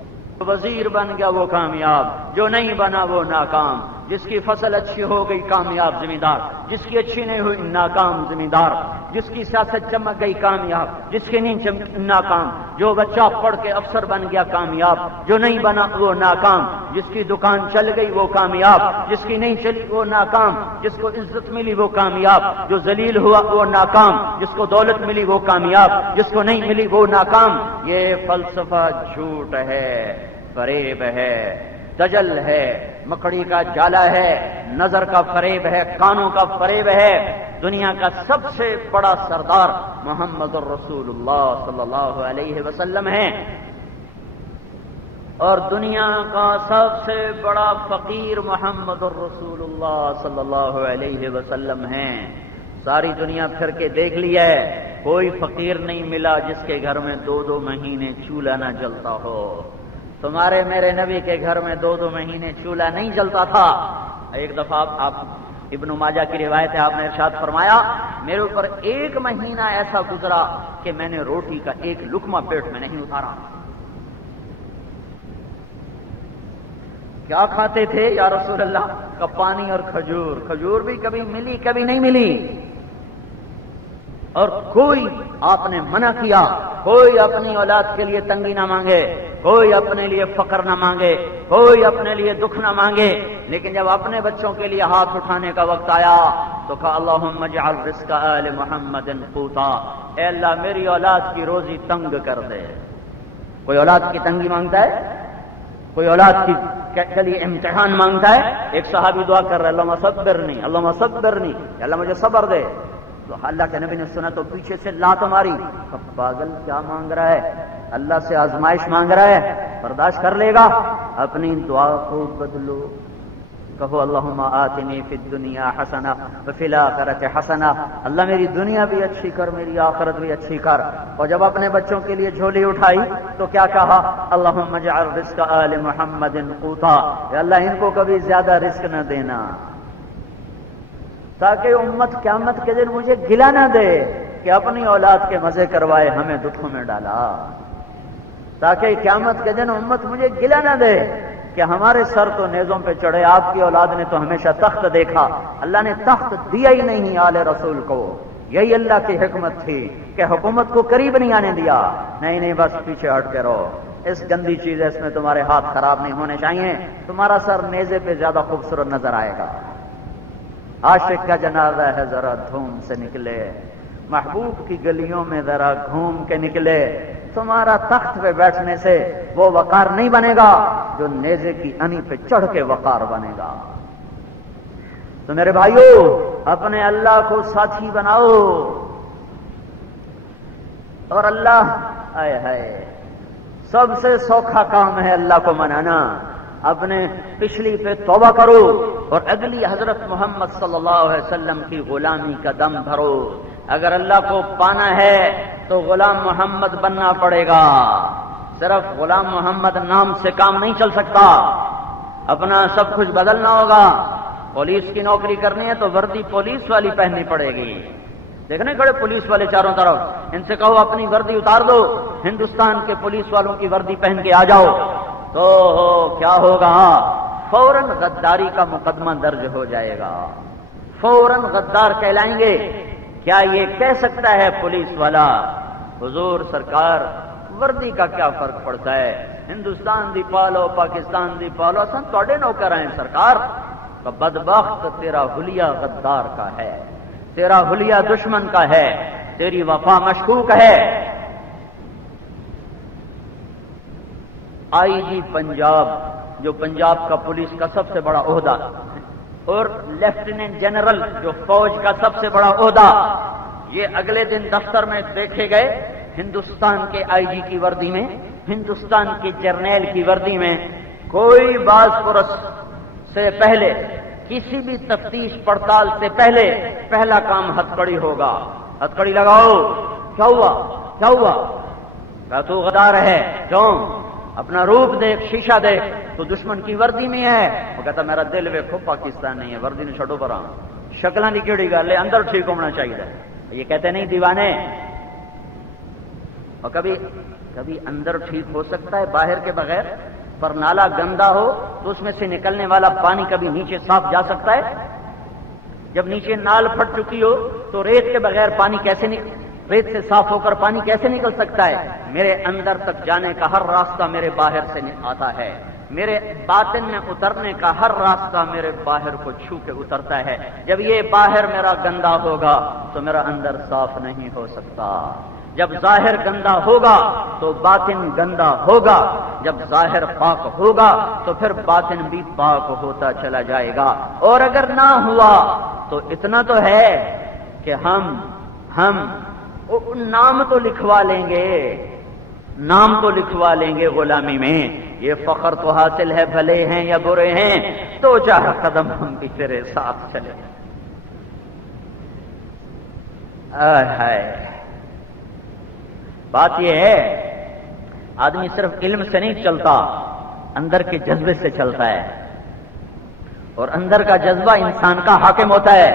وزیر بن گیا وہ کامیاب، جو نہیں بنا وہ ناکام. جس کی فصل اچھی ہو گئی کامیاب زمیندار، جس کی اچھی نہیں ہوئی ناکام زمیندار. جس کی سیاست چمک گئی کامیاب، جس کی نہیں ناکام. جو بچہ پڑھ کے افسر بن گیا کامیاب، جو نہیں بنا وہ ناکام. جس کی دکان چل گئی وہ کامیاب، جس کی نہیں چلی وہ ناکام. جس کو عزت ملی وہ کامیاب، جو ذلیل ہوا وہ ناکام. جس کو دولت ملی وہ کامیاب، جس کو نہیں ملی وہ ناکام. یہ فلسفہ جھوٹ ہے، فریب ہے، دجل ہے، مکڑی کا جالا ہے، نظر کا فریب ہے، کانوں کا فریب ہے. دنیا کا سب سے بڑا سردار محمد الرسول اللہ صلی اللہ علیہ وسلم ہے، اور دنیا کا سب سے بڑا فقیر محمد الرسول اللہ صلی اللہ علیہ وسلم ہے. ساری دنیا پھر کے دیکھ لیا ہے، کوئی فقیر نہیں ملا جس کے گھر میں 2 مہینے چولہا نہ جلتا ہو. تمہارے میرے نبی کے گھر میں 2 مہینے چولہا نہیں جلتا تھا. ایک دفعہ آپ ابن ماجہ کی روایت ہے، آپ نے ارشاد فرمایا میرے اوپر 1 مہینہ ایسا گزرا کہ میں نے روٹی کا 1 لقمہ پیٹ میں نہیں اتارا. کیا کھاتے تھے یا رسول اللہ؟ کا پانی اور کھجور. کھجور بھی کبھی ملی کبھی نہیں ملی. اور کوئی آپ نے منع کیا، کوئی اپنی اولاد کے لیے تنگی نہ مانگے، کوئی اپنے لیے فقر نہ مانگے، کوئی اپنے لیے دکھ نہ مانگے. لیکن جب اپنے بچوں کے لیے ہاتھ اٹھانے کا وقت آیا تو کہا اللہم اجعل رزق آل محمد قوتا. اے اللہ میری اولاد کی روزی تنگ کر دے. کوئی اولاد کی تنگی مانگتا ہے؟ کوئی اولاد کی کے لیے امتحان مانگتا ہے؟ ایک صحابی دعا کر رہا ہے اللہم صبرنی، اللہم صبرنی، اللہ مجھے صبر دے. تو اللہ کے نبی نے سنا تو پیچھے سے لات ماری. پاگل کیا مانگ رہا ہے؟ اللہ سے آزمائش مانگ رہا ہے، برداشت کر لے گا. اپنی دعا کو بدلو، کہو اللہم آتنی فی الدنیا حسنہ وفی الآخرۃ حسنہ. اللہ میری دنیا بھی اچھی کر، میری آخرت بھی اچھی کر. اور جب اپنے بچوں کے لیے جھولی اٹھائی تو کیا کہا؟ اللہم اجعل رزق آل محمد قوتا. اے اللہ ان کو کبھی زیادہ رزق نہ دینا، تاکہ امت قیامت کے دن مجھے گلا نہ دے کہ اپنی اولاد کے مزے کروائے ہمیں دکھوں میں ڈالا. تاکہ قیامت کے دن امت مجھے گلا نہ دے کہ ہمارے سر تو نیزوں پہ چڑھے، آپ کی اولاد نے تو ہمیشہ تخت دیکھا. اللہ نے تخت دیا ہی نہیں آل رسول کو. یہی اللہ کی حکمت تھی کہ حکومت کو قریب نہیں آنے دیا. نہیں بس پیچھے ہٹ کے رہو، اس گندی چیز ہے، اس میں تمہارے ہاتھ خراب نہیں ہونے چاہیے. تمہارا سر نیزے پہ زیادہ خوبصورت نظر آئے گا. عاشق کا جنازہ ہے ذرا دھوم سے نکلے، محبوب کی گلیوں میں ذرا گھوم کے نکلے. تمہارا تخت پہ بیٹھنے سے وہ وقار نہیں بنے گا جو نیزے کی انی پہ چڑھ کے وقار بنے گا۔ تو میرے بھائیو، اپنے اللہ کو ساتھی بناؤ، اور اللہ آئے ہائے سب سے سوکھا کام ہے اللہ کو منانا۔ اپنے پچھلی پہ توبہ کرو اور اگلی حضرت محمد صلی اللہ علیہ وسلم کی غلامی کا دم بھرو۔ اگر اللہ کو پانا ہے تو غلام محمد بننا پڑے گا۔ صرف غلام محمد نام سے کام نہیں چل سکتا، اپنا سب کچھ بدلنا ہوگا۔ پولیس کی نوکری کرنی ہے تو وردی پولیس والی پہننی پڑے گی۔ دیکھنے کھڑے پولیس والے چاروں طرف، ان سے کہو اپنی وردی اتار دو، ہندوستان کے پولیس والوں کی وردی پہن کے آ جاؤ، تو کیا ہوگا؟ فوراً غداری کا مقدمہ درج ہو جائے گا، فوراً غدار کہلائیں گے۔ کیا یہ کہہ سکتا ہے پولیس والا حضور سرکار وردی کا کیا فرق پڑتا ہے، ہندوستان دی پالو پاکستان دی پالو، اصل توڑے نوکر ہیں سرکار؟ بدبخت، تیرا حلیہ غدار کا ہے، تیرا حلیہ دشمن کا ہے، تیری وفا مشکوک ہے۔ آئی جی پنجاب، جو پنجاب کا پولیس کا سب سے بڑا عہدہ، اور لیفٹیننٹ جنرل جو فوج کا سب سے بڑا عہدہ، یہ اگلے دن دفتر میں دیکھے گئے ہندوستان کے آئی جی کی وردی میں، ہندوستان کے جرنیل کی وردی میں۔ کوئی باز پرس سے پہلے، کسی بھی تفتیش پڑتال سے پہلے پہلا کام ہتھکڑی ہوگا۔ ہتھکڑی لگاؤ، کیا ہوا کیا ہوا؟ کہا تو غدار ہے، کیوں؟ اپنا روپ دیکھ، شیشہ دیکھ، تو دشمن کی وردی میں ہے۔ وہ کہتا میرا دل ویکھو پاکستان نہیں ہے، وردی نے چھوڑو پر شکل نہیں کیڑی گل ہے، اندر ٹھیک ہونا چاہیے۔ یہ کہتے نہیں دیوانے، اور کبھی اندر ٹھیک ہو سکتا ہے باہر کے بغیر، پر نالا گندا ہو تو اس میں سے نکلنے والا پانی کبھی نیچے صاف جا سکتا ہے؟ جب نیچے نال پھٹ چکی ہو تو ریت کے بغیر پانی کیسے ریت سے صاف ہو کر پانی کیسے نکل سکتا ہے؟ میرے اندر تک جانے کا ہر راستہ میرے باہر سے آتا ہے، میرے باطن میں اترنے کا ہر راستہ میرے باہر کو چھو کے اترتا ہے۔ جب یہ باہر میرا گندا ہوگا تو میرا اندر صاف نہیں ہو سکتا۔ جب ظاہر گندا ہوگا تو باطن گندا ہوگا، جب ظاہر پاک ہوگا تو پھر باطن بھی پاک ہوتا چلا جائے گا۔ اور اگر نہ ہوا تو اتنا تو ہے کہ ہم نام تو لکھوا لیں گے، نام تو لکھوا لیں گے غلامی میں۔ یہ فخر تو حاصل ہے بھلے ہیں یا برے ہیں، تو 4 قدم ہم بھی تیرے ساتھ چلے۔ ہائے، بات یہ ہے آدمی صرف علم سے نہیں چلتا، اندر کے جذبے سے چلتا ہے، اور اندر کا جذبہ انسان کا حاکم ہوتا ہے۔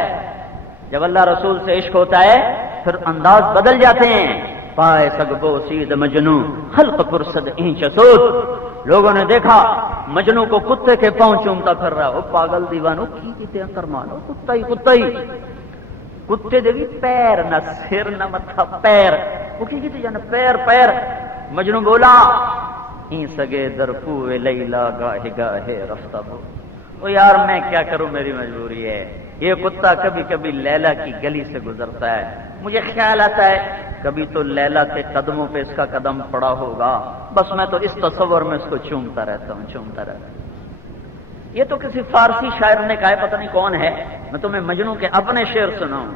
جب اللہ رسول سے عشق ہوتا ہے پھر انداز بدل جاتے ہیں۔ پائے سگبو سید مجنو خلق پرسد اینچ سود، لوگوں نے دیکھا مجنو کو کتے کے پاؤں چومتا پھر رہا، وہ پاگل دیوانو کی کیتے کر مانو، کتا ہی کتے دے بھی پیر نہ سر نہ متھا، پیر وہ کی کیتے جانا، پیر۔ مجنو بولا این سگے در پوے لیلا گاہے گاہے رفتہ ہو، وہ یار میں کیا کروں، میری مجبوری ہے۔ یہ کتا کبھی کبھی لیلا کی گلی سے گزرتا ہے، مجھے خیال آتا ہے کبھی تو لیلا کے قدموں پہ اس کا قدم پڑا ہوگا، بس میں تو اس تصور میں اس کو چومتا رہتا ہوں۔ یہ تو کسی فارسی شاعر نے کہا ہے، پتہ نہیں کون ہے، میں تمہیں مجنو کے اپنے شعر سناؤں۔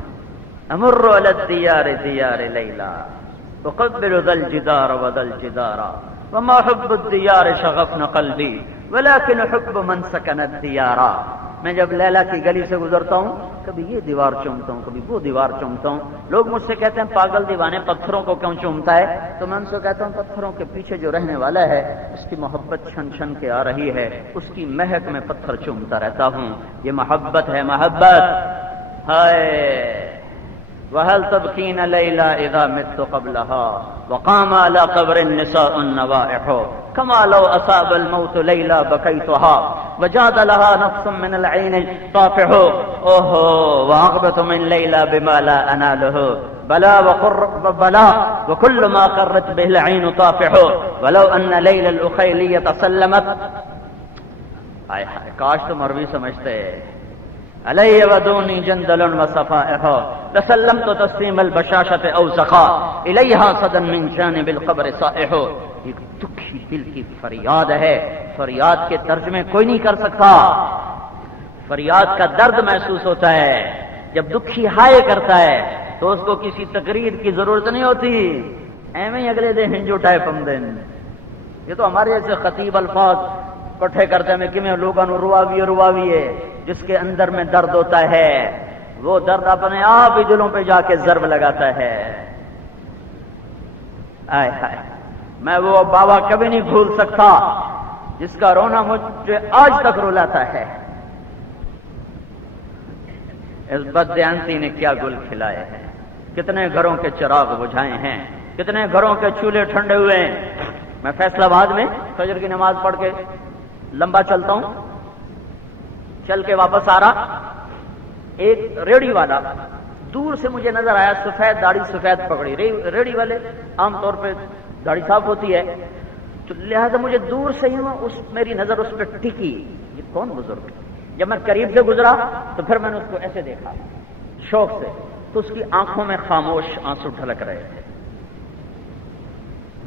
امر علی الدیار دیار لیلا اقبل ذا الجدار وذا الجدار وما حب الدیار شغفن قلبی ولكن حب من سکن الدیار۔ میں جب لیلا کی گلی سے گزرتا ہوں کبھی یہ دیوار چومتا ہوں، کبھی وہ دیوار چومتا ہوں۔ لوگ مجھ سے کہتے ہیں پاگل دیوانے پتھروں کو کیوں چومتا ہے؟ تو میں ان سے کہتا ہوں پتھروں کے پیچھے جو رہنے والا ہے اس کی محبت چھن چھن کے آ رہی ہے، اس کی مہک میں پتھر چومتا رہتا ہوں۔ یہ محبت ہے، محبت۔ ہائے وَهَلْ تَبْكِينَ لَيْلَا إِذَا مِتُّ قَبْلَهَا وَقَامَ عَلَى قَبْرِ النِّسَاءُ النَّوَائِحُ كَمَا لَوْ أَصَابَ الْمَوْتُ لَيْلَا بَكَيْتُهَا وَجَادَ لَهَا نَفْسٌ مِّنَ الْعَيْنِ طَافِحُ وَأَغْبَتُ مِنْ لَيْلَا بِمَا لَا أَنَالُهُ بَلَا وَكُلُّ مَا قَرَّتْ بِهِ الْعَيْنُ طَافِحُ وَلَوْ أَنَّ لَيْلَ الْأُخَيْلِيَّةَ سَلَّمَتْ۔ کاش تم عربی سمجھتے، علی ودونی جندل وصفائح لسلمت تسلیم البشاشة او زخا الیہا صدا من جانب القبر صائح. ایک دکھی دل کی فریاد ہے، فریاد کے ترجمے کوئی نہیں کر سکتا. فریاد کا درد محسوس ہوتا ہے جب دکھی ہائے کرتا ہے تو اس کو کسی تقریر کی ضرورت نہیں ہوتی، ایویں اگلے دن ہنجو ٹائپ ہم دن. یہ تو ہمارے ایسے خطیب الفاظ کٹھے کرتے ہیں کہ میں لوگوں نے رواوی ہے جس کے اندر میں درد ہوتا ہے، وہ درد اپنے آپ ہی دلوں پہ جا کے ضرب لگاتا ہے. آئے ہائے، میں وہ بابا کبھی نہیں بھول سکتا جس کا رونا مجھے آج تک رلاتا ہے. اس بددیانتی نے کیا گل کھلائے ہیں، کتنے گھروں کے چراغ بجھائے ہیں، کتنے گھروں کے چولہے ٹھنڈے ہوئے ہیں. میں فیصلہ آباد میں فجر کی نماز پڑھ کے لمبا چلتا ہوں، چل کے واپس آ رہا، ایک ریڑھی والا دور سے مجھے نظر آیا، سفید داڑھی سفید پکڑی. ریڑھی والے عام طور پہ داڑھی صاف ہوتی ہے، تو لہذا مجھے دور سے ہی میری نظر اس پہ ٹکی، یہ کون بزرگ ہے. جب میں قریب سے گزرا تو پھر میں نے اس کو ایسے دیکھا شوق سے، تو اس کی آنکھوں میں خاموش آنسو ڈھلک رہے تھے.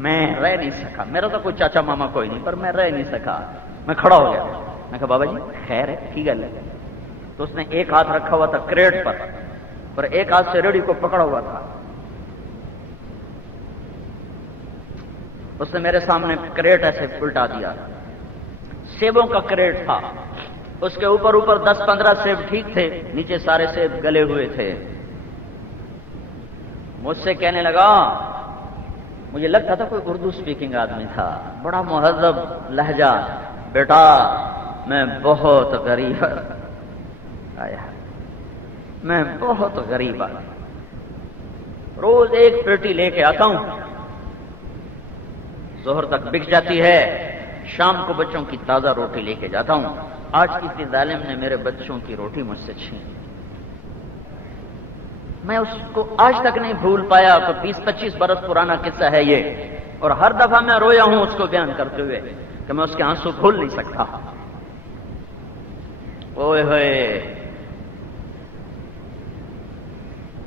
میں رہ نہیں سکا، میرا تو کوئی چاچا ماما کوئی نہیں، پر میں رہ نہیں سکا. میں کھڑا ہو گیا، میں کہا بابا جی خیر ہے، ٹھیک ہے. تو اس نے ایک ہاتھ رکھا ہوا تھا کریٹ پر ایک ہاتھ سے ریڑھی کو پکڑا ہوا تھا. اس نے میرے سامنے کریٹ ایسے پلٹا دیا، سیبوں کا کریٹ تھا، اس کے اوپر 10-15 سیب ٹھیک تھے، نیچے سارے سیب گلے ہوئے تھے. مجھ سے کہنے لگا، مجھے لگتا تھا کوئی اردو سپیکنگ آدمی تھا، بڑا مہذب لہجہ، بیٹا میں بہت غریب، میں بہت غریب آدمی، روز ایک پیٹی لے کے آتا ہوں، ظہر تک بک جاتی ہے، شام کو بچوں کی تازہ روٹی لے کے جاتا ہوں. آج کسی ظالم نے میرے بچوں کی روٹی مجھ سے چھین، میں اس کو آج تک نہیں بھول پایا. تو 20-25 برس پرانا قصہ ہے یہ، اور ہر دفعہ میں رویا ہوں اس کو بیان کرتے ہوئے کہ میں اس کے آنسو بھول نہیں سکتا. اوئے ہوئے،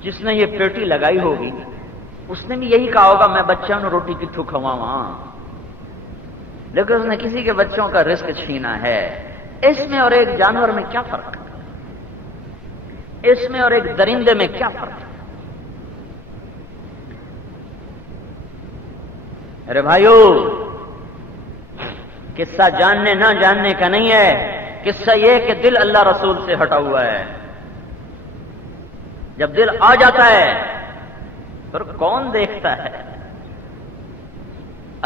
جس نے یہ پیٹی لگائی ہوگی اس نے بھی یہی کہا ہوگا میں بچوں نے روٹی کتھوں کھواواں، لیکن اس نے کسی کے بچوں کا رزق چھینا ہے. اس میں اور ایک جانور میں کیا فرق ہے؟ اس میں اور ایک درندے میں کیا فرق ہے؟ ارے بھائیو، قصہ جاننے نہ جاننے کا نہیں ہے، قصہ یہ کہ دل اللہ رسول سے ہٹا ہوا ہے. جب دل آ جاتا ہے پھر کون دیکھتا ہے؟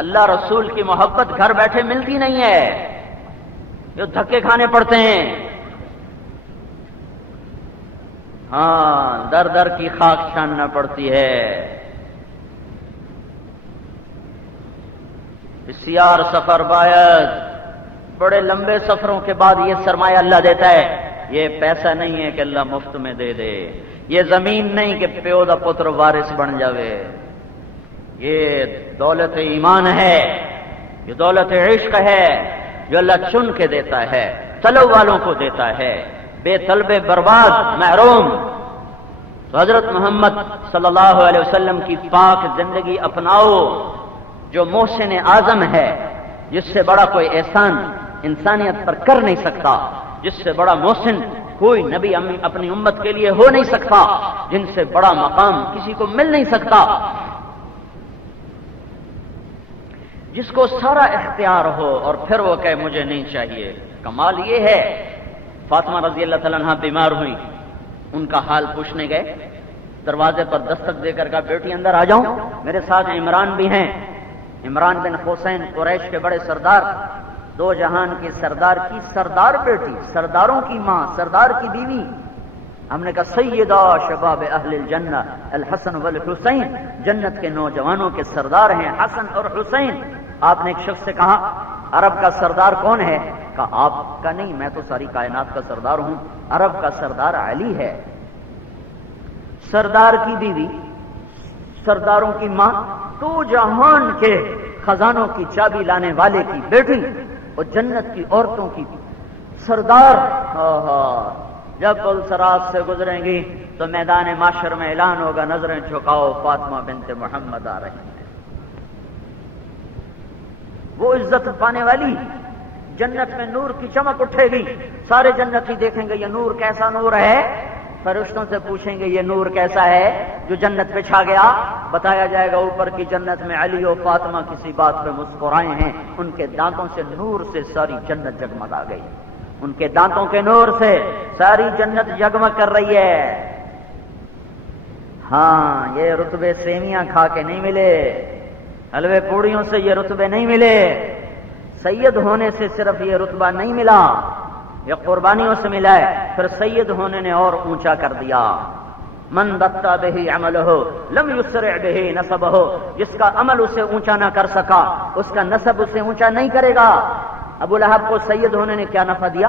اللہ رسول کی محبت گھر بیٹھے ملتی نہیں ہے، جو دھکے کھانے پڑتے ہیں. ہاں، در در کی خاک چھاننا پڑتی ہے. سیار سفر باید، بڑے لمبے سفروں کے بعد یہ سرمایہ اللہ دیتا ہے. یہ پیسہ نہیں ہے کہ اللہ مفت میں دے دے، یہ زمین نہیں کہ پیو دا پتر وارث بن جاوے. یہ دولت ایمان ہے، یہ دولت عشق ہے جو اللہ چن کے دیتا ہے، طلب والوں کو دیتا ہے، بے طلب برباد محروم. تو حضرت محمد صلی اللہ علیہ وسلم کی پاک زندگی اپناؤ، جو محسن اعظم ہے، جس سے بڑا کوئی احسان انسانیت پر کر نہیں سکتا، جس سے بڑا محسن کوئی نبی اپنی امت کے لیے ہو نہیں سکتا، جن سے بڑا مقام کسی کو مل نہیں سکتا، جس کو سارا اختیار ہو اور پھر وہ کہے مجھے نہیں چاہیے. کمال یہ ہے، فاطمہ رضی اللہ تعالیٰ عنہ بیمار ہوئی، ان کا حال پوچھنے گئے، دروازے پر دستک دے کر کہا بیٹی اندر آ جاؤں. میرے ساتھ عمران بھی ہیں، عمران بن حسین، قریش کے بڑے سردار، دو جہان کی سردار کی سردار بیٹی، سرداروں کی ماں، سردار کی بیوی. ہم نے کہا سیدہ شباب اہل الجنہ الحسن والحسین، جنت کے نوجوانوں کے سردار ہیں حسن اور حسین. آپ نے ایک شخص سے کہا عرب کا سردار کون ہے؟ کہا آپ کا نہیں، میں تو ساری کائنات کا سردار ہوں. عرب کا سردار علی ہے. سردار کی بیوی، سرداروں کی ماں، تو جہان کے خزانوں کی چابی لانے والے کی بیٹی، اور جنت کی عورتوں کی سردار. جب پل صراط سے گزریں گی تو میدان معاشر میں اعلان ہوگا نظریں جھکاؤ فاطمہ بنت محمد آ رہی ہیں. وہ عزت پانے والی جنت میں نور کی چمک اٹھے گی. سارے جنتی دیکھیں گے یہ نور کیسا نور ہے. فرشتوں سے پوچھیں گے یہ نور کیسا ہے جو جنت پہ چھا گیا. بتایا جائے گا اوپر کی جنت میں علی و فاطمہ کسی بات پہ مسکرائے ہیں. ان کے دانتوں سے نور سے ساری جنت جگمگا گئی. ان کے دانتوں کے نور سے ساری جنت جگمگ کر رہی ہے. ہاں یہ رتبے سیویاں کھا کے نہیں ملے, حلوے پوڑیوں سے یہ رتبے نہیں ملے, سید ہونے سے صرف یہ رتبہ نہیں ملا, یہ قربانیوں سے ملا ہے. پھر سید ہونے نے اور اونچا کر دیا. من بطا بہی عملہ لم یسرع بہی نسبہ, جس کا عمل اسے اونچا نہ کر سکا اس کا نسب اسے اونچا نہیں کرے گا. ابو لہب کو سید ہونے نے کیا نفع دیا؟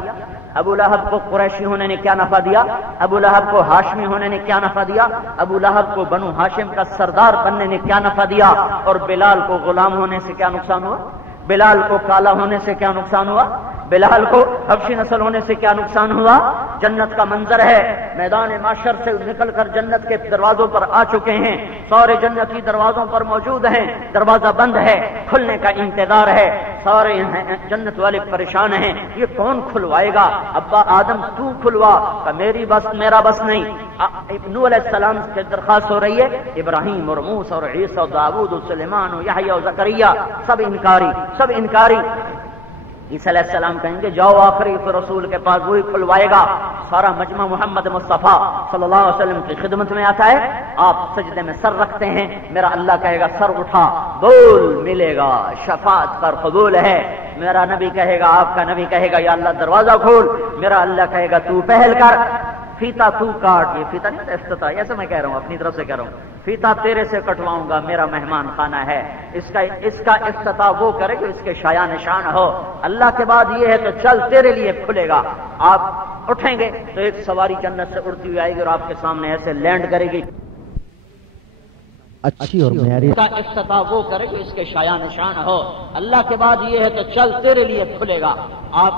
ابو لہب کو قریشی ہونے نے کیا نفع دیا؟ ابو لہب کو ہاشمی ہونے نے کیا نفع دیا؟ ابو لہب کو بنو ہاشم کا سردار بننے نے کیا نفع دیا؟ اور بلال کو غلام ہونے سے کیا نقصان ہوا؟ بلال کو کالا ہونے سے کیا نقصان ہوا؟ بلال کو حبشی نسل ہونے سے کیا نقصان ہوا؟ جنت کا منظر ہے. میدان معاشر سے نکل کر جنت کے دروازوں پر آ چکے ہیں. سارے جنتی دروازوں پر موجود ہیں. دروازہ بند ہے, کھلنے کا انتظار ہے. سارے جنت والے پریشان ہیں, یہ کون کھلوائے گا؟ ابا آدم تو کھلوا. کہ میری بس, میرا بس نہیں. نوح علیہ السلام سے درخواست ہو رہی ہے. ابراہیم اور موسیٰ اور عیسیٰ اور داؤد اور سلیمان اور یحییٰ اور زکریا سب انکاری. عیسیٰ علیہ السلام کہیں گے جاؤ آخری رسول کے پاس, وہی کھلوائے گا. سارا مجمع محمد مصطفیٰ صلی اللہ علیہ وسلم کی خدمت میں آتا ہے. آپ سجدے میں سر رکھتے ہیں, میرا اللہ کہے گا سر اٹھا, بول, ملے گا, شفاعت پر قبول ہے. میرا نبی کہے گا, آپ کا نبی کہے گا یا اللہ دروازہ کھول. میرا اللہ کہے گا تو پہل کر, فیتا تو کاٹ. یہ فیتا نہیں افتتاح, ایسے میں کہہ رہا ہوں, اپنی طرف سے کہہ رہا ہوں. فیتا تیرے سے کٹواؤں گا, میرا مہمان خانہ ہے. اس کا افتتاح وہ کرے کہ اس کے شایان نشان ہو. اللہ کے بعد یہ ہے تو چل تیرے لیے کھلے گا. آپ اٹھیں گے تو ایک سواری جنت سے اڑتی ہوئی آئے گی اور آپ کے سامنے ایسے لینڈ کرے گی. اچھی اور معیاری کا افتتاح وہ کرے کہ اس کے شایان نشان ہو. اللہ کے بعد یہ ہے تو چل تیرے لیے کھلے گا. آپ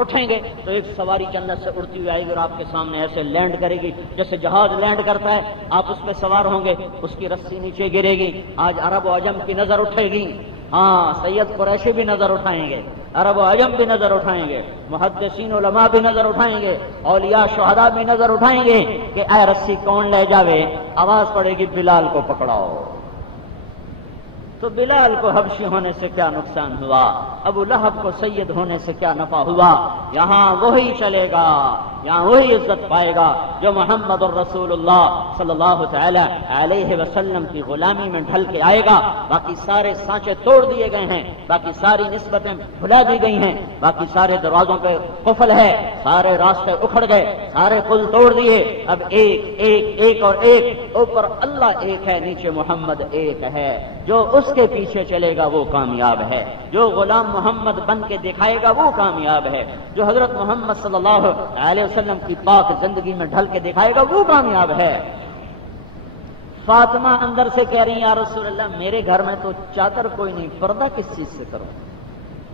اٹھیں گے تو ایک سواری جنت سے اڑتی ہوئی آئے گی اور آپ کے سامنے ایسے لینڈ کرے گی جیسے جہاز لینڈ کرتا ہے. آپ اس پہ سوار ہوں گے, اس کی رسی نیچے گرے گی. آج عرب و عجم کی نظر اٹھے گی. ہاں, سید قریشی بھی نظر اٹھائیں گے, عرب و عجم بھی نظر اٹھائیں گے, محدثین علماء بھی نظر اٹھائیں گے, اولیاء شہداء بھی نظر اٹھائیں گے کہ اے رسی کون لے جاوے. آواز پڑے گی بلال کو پکڑاؤ. تو بلال کو حبشی ہونے سے کیا نقصان ہوا؟ ابو لہب کو سید ہونے سے کیا نفع ہوا؟ یہاں وہی چلے گا, یہاں وہی عزت پائے گا جو محمد الرسول اللہ صلی اللہ تعالی علیہ وسلم کی غلامی میں ڈھل کے آئے گا. باقی سارے سانچے توڑ دیے گئے ہیں, باقی ساری نسبتیں بھلا دی گئی ہیں, باقی سارے دروازوں پہ قفل ہے, سارے راستے اکھڑ گئے, سارے قل توڑ دیے. اب ایک ایک ایک اور ایک, اوپر اللہ ایک ہے, نیچے محمد ایک ہے. جو اس کے پیچھے چلے گا وہ کامیاب ہے, جو غلام محمد بن کے دکھائے گا وہ کامیاب ہے, جو حضرت محمد صلی اللہ علیہ وسلم کی پاک زندگی میں ڈھل کے دکھائے گا وہ کامیاب ہے. فاطمہ اندر سے کہہ رہی ہیں یا رسول اللہ میرے گھر میں تو چادر کوئی نہیں, پردہ کس چیز سے کروں؟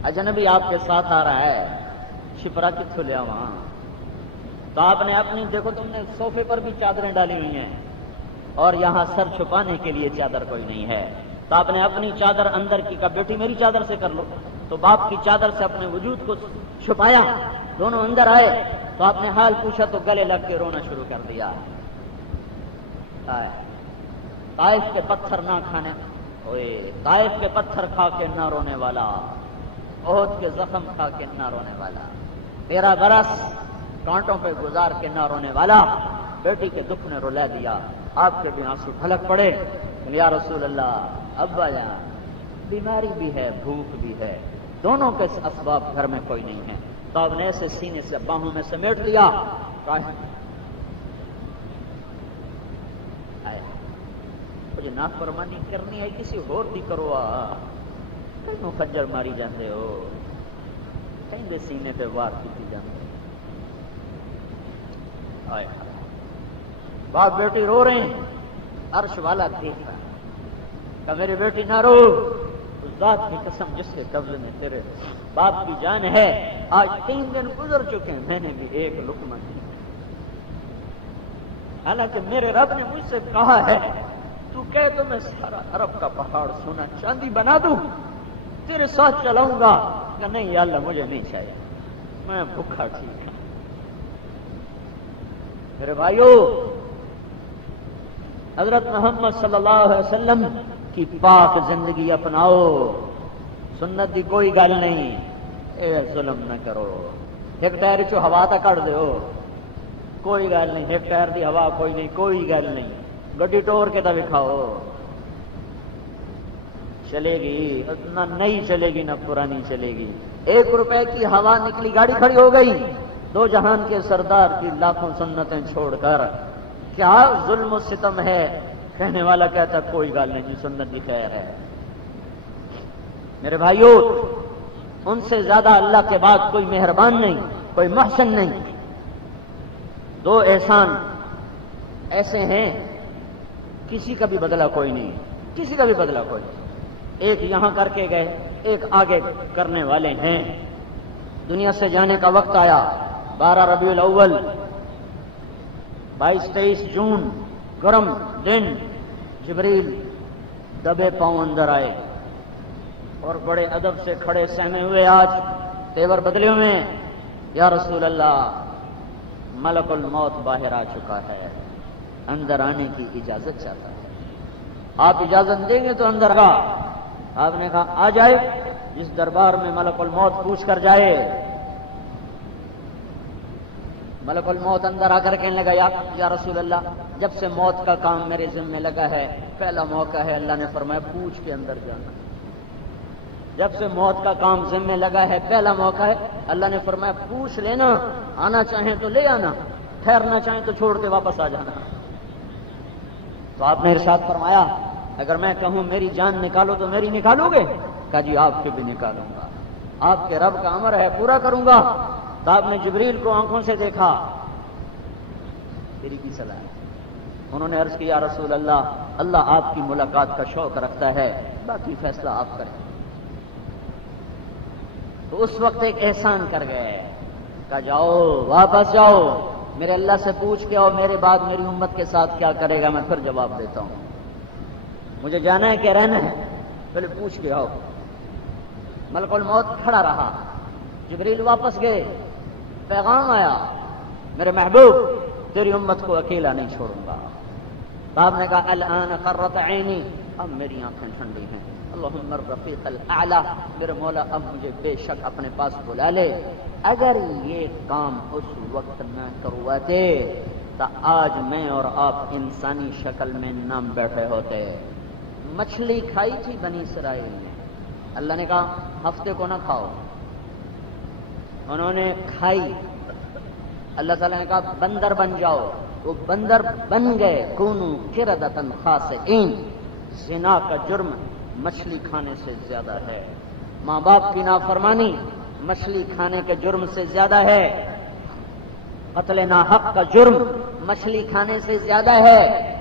اجنبی آپ کے ساتھ آ رہا ہے, شپرا کتوں لیا وہاں. تو آپ نے اپنی, دیکھو تم نے صوفے پر بھی چادریں ڈالی ہوئی ہیں اور یہاں سر چھپانے کے لیے چادر کوئی نہیں ہے. تو آپ نے اپنی چادر اندر کی, کہا بیٹی میری چادر سے کر لو. تو باپ کی چادر سے اپنے وجود کو چھپایا. دونوں اندر آئے تو آپ نے حال پوچھا تو گلے لگ کے رونا شروع کر دیا. طائف کے پتھر نہ کھانے, طائف کے پتھر کھا کے نہ رونے والا, احد کے زخم کھا کے نہ رونے والا, 13 برس کانٹوں پہ گزار کے نہ رونے والا, بیٹی کے دکھ نے رلا دیا. آپ کے بھی آنسو ڈھلک پڑے. یا رسول اللہ ابا جان بیماری بھی ہے, بھوک بھی ہے, دونوں کے اسباب گھر میں کوئی نہیں ہے. تو آپ نے ایسے سینے سے باہوں میں سمیٹ لیا. مجھے نافرمانی کرنی ہے کسی اور دی کرو, کہیں خنجر ماری جاندے ہو, کہیں دے سینے پہ وار کی جاندے. باپ بیٹی رو رہے ہیں, عرش والا دیکھ رہا ہے کہ میری بیٹی نہ رو. اس ذات کی قسم جس کے قبضے میں تیرے باپ کی جان ہے, آج 3 دن گزر چکے ہیں, میں نے بھی ایک لقمہ نہیں. حالانکہ میرے رب نے مجھ سے کہا ہے تو کہہ تو میں سارا عرب کا پہاڑ سونا چاندی بنا دوں، تیرے ساتھ چلاؤں گا کہ نہیں یا اللہ مجھے نہیں چاہیے، میں بھوکا ٹھیک ہے۔ میرے بھائیو، حضرت محمد صلی اللہ علیہ وسلم کی پاک زندگی اپناؤ، سنت دی کوئی گل نہیں، اے ظلم نہ کرو، ایک ٹائر چو ہوا تا کٹ دیو، کوئی گل نہیں، ایک ٹائر دی ہوا کوئی نہیں، کوئی گل نہیں، گڈی ٹور کے تا دکھاؤ، چلے گی نہ نئی چلے گی نہ پرانی چلے گی۔ 1 روپے کی ہوا نکلی، گاڑی کھڑی ہو گئی، 2 جہان کے سردار کی لاکھوں سنتیں چھوڑ کر کیا ظلم و ستم ہے؟ کہنے والا کہتا کوئی گل نہیں جی، سنت کی خیر ہے۔ میرے بھائیو، ان سے زیادہ اللہ کے بعد کوئی مہربان نہیں، کوئی محسن نہیں۔ 2 احسان ایسے ہیں کسی کا بھی بدلہ کوئی نہیں، کسی کا بھی بدلہ کوئی نہیں۔ ایک یہاں کر کے گئے، ایک آگے کرنے والے ہیں۔ دنیا سے جانے کا وقت آیا، 12 ربیع الاول 22-23 جون، گرم دن، جبریل دبے پاؤں اندر آئے اور بڑے ادب سے کھڑے سہمے ہوئے، آج تیور بدلے ہوئے، یا رسول اللہ ملک الموت باہر آ چکا ہے، اندر آنے کی اجازت چاہتا ہے، آپ اجازت دیں گے تو اندر آ۔ آپ نے کہا آ جائے، جس دربار میں ملک الموت پوچھ کر جائے۔ ملک الموت اندر آ کر کہنے لگا یا رسول اللہ، جب سے موت کا کام میرے ذمہ لگا ہے پہلا موقع ہے، اللہ نے فرمایا پوچھ کے اندر جانا۔ جب سے موت کا کام ذمہ لگا ہے پہلا موقع ہے، اللہ نے فرمایا پوچھ لینا، آنا چاہیں تو لے آنا، ٹھہرنا چاہیں تو چھوڑ کے واپس آ جانا۔ تو آپ نے ارشاد فرمایا اگر میں کہوں میری جان نکالو تو میری نکالو گے؟ کہا جی آپ کی بھی نکالوں گا، آپ کے رب کا امر ہے پورا کروں گا۔ تو آپ نے جبریل کو آنکھوں سے دیکھا، تیری کی صلاح ہے؟ انہوں نے عرض کیا رسول اللہ، اللہ آپ کی ملاقات کا شوق رکھتا ہے، باقی فیصلہ آپ کریں۔ تو اس وقت ایک احسان کر گئے، کہا جاؤ واپس جاؤ، میرے اللہ سے پوچھ کے آؤ میرے بعد میری امت کے ساتھ کیا کرے گا، میں پھر جواب دیتا ہوں، مجھے جانا ہے کہ رہنا ہے، پہلے پوچھ کے آؤ۔ ملک الموت کھڑا رہا، جبریل واپس گئے، پیغام آیا میرے محبوب تیری امت کو اکیلا نہیں چھوڑوں گا۔ آپ نے کہا الان قرۃ عینی، اب میری آنکھیں ٹھنڈی ہیں، اللہم الرفیق الاعلی، میرے مولا اب مجھے بے شک اپنے پاس بلا لے۔ اگر یہ کام اس وقت نہ کرواتے تو آج میں اور آپ انسانی شکل میں نہ بیٹھے ہوتے۔ مچھلی کھائی تھی بنی اسرائیل نے، اللہ نے کہا ہفتے کو نہ کھاؤ، انہوں نے کھائی، اللہ تعالیٰ نے کہا بندر بن جاؤ، وہ بندر بن گئے، کونوا قردۃ خاسئین۔ زنا کا جرم مچھلی کھانے سے زیادہ ہے، ماں باپ کی نافرمانی مچھلی کھانے کے جرم سے زیادہ ہے، قتل ناحق کا جرم مچھلی کھانے سے زیادہ ہے،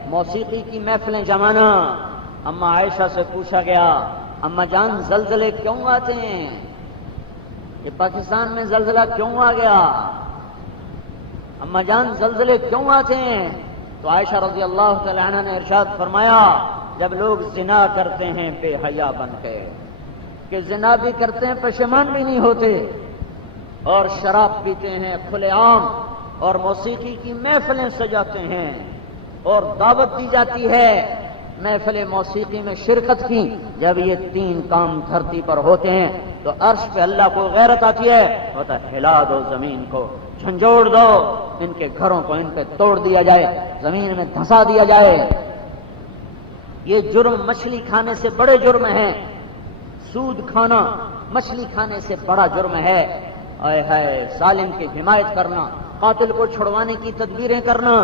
موسیقی کی محفلیں جمانا۔ اما عائشہ سے پوچھا گیا اما جان زلزلے کیوں آتے ہیں، یہ پاکستان میں زلزلہ کیوں آ گیا، اما جان زلزلے کیوں آتے ہیں؟ تو عائشہ رضی اللہ تعالی عنہ نے ارشاد فرمایا جب لوگ زنا کرتے ہیں بے حیا بن کے، کہ زنا بھی کرتے ہیں پشیمان بھی نہیں ہوتے، اور شراب پیتے ہیں کھلے عام، اور موسیقی کی محفلیں سجاتے ہیں، اور دعوت دی جاتی ہے محفل موسیقی میں شرکت کی۔ جب یہ 3 کام دھرتی پر ہوتے ہیں تو عرش پہ اللہ کو غیرت آتی ہے، ہوتا ہے ہلا دو زمین کو، جھنجھوڑ دو ان کے گھروں کو، ان پہ توڑ دیا جائے، زمین میں دھسا دیا جائے۔ یہ جرم مچھلی کھانے سے بڑے جرم ہیں، سود کھانا مچھلی کھانے سے بڑا جرم ہے۔ اے ہے ظالم کی حمایت کرنا، قاتل کو چھڑوانے کی تدبیریں کرنا،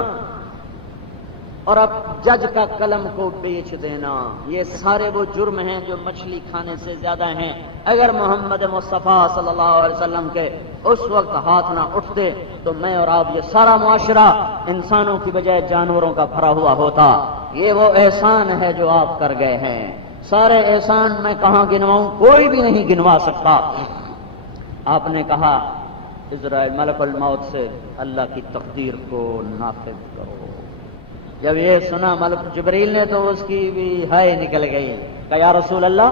اور اب جج کا قلم کو بیچ دینا، یہ سارے وہ جرم ہیں جو مچھلی کھانے سے زیادہ ہیں۔ اگر محمد مصطفیٰ صلی اللہ علیہ وسلم کے اس وقت ہاتھ نہ اٹھتے تو میں اور آپ یہ سارا معاشرہ انسانوں کی بجائے جانوروں کا بھرا ہوا ہوتا۔ یہ وہ احسان ہے جو آپ کر گئے ہیں، سارے احسان میں کہاں گنواؤں، کوئی بھی نہیں گنوا سکتا۔ آپ نے کہا اسرائیل ملک الموت سے اللہ کی تقدیر کو نافذ کرو، جب یہ سنا ملک جبریل نے تو اس کی بھی ہائے نکل گئی، کہا یا رسول اللہ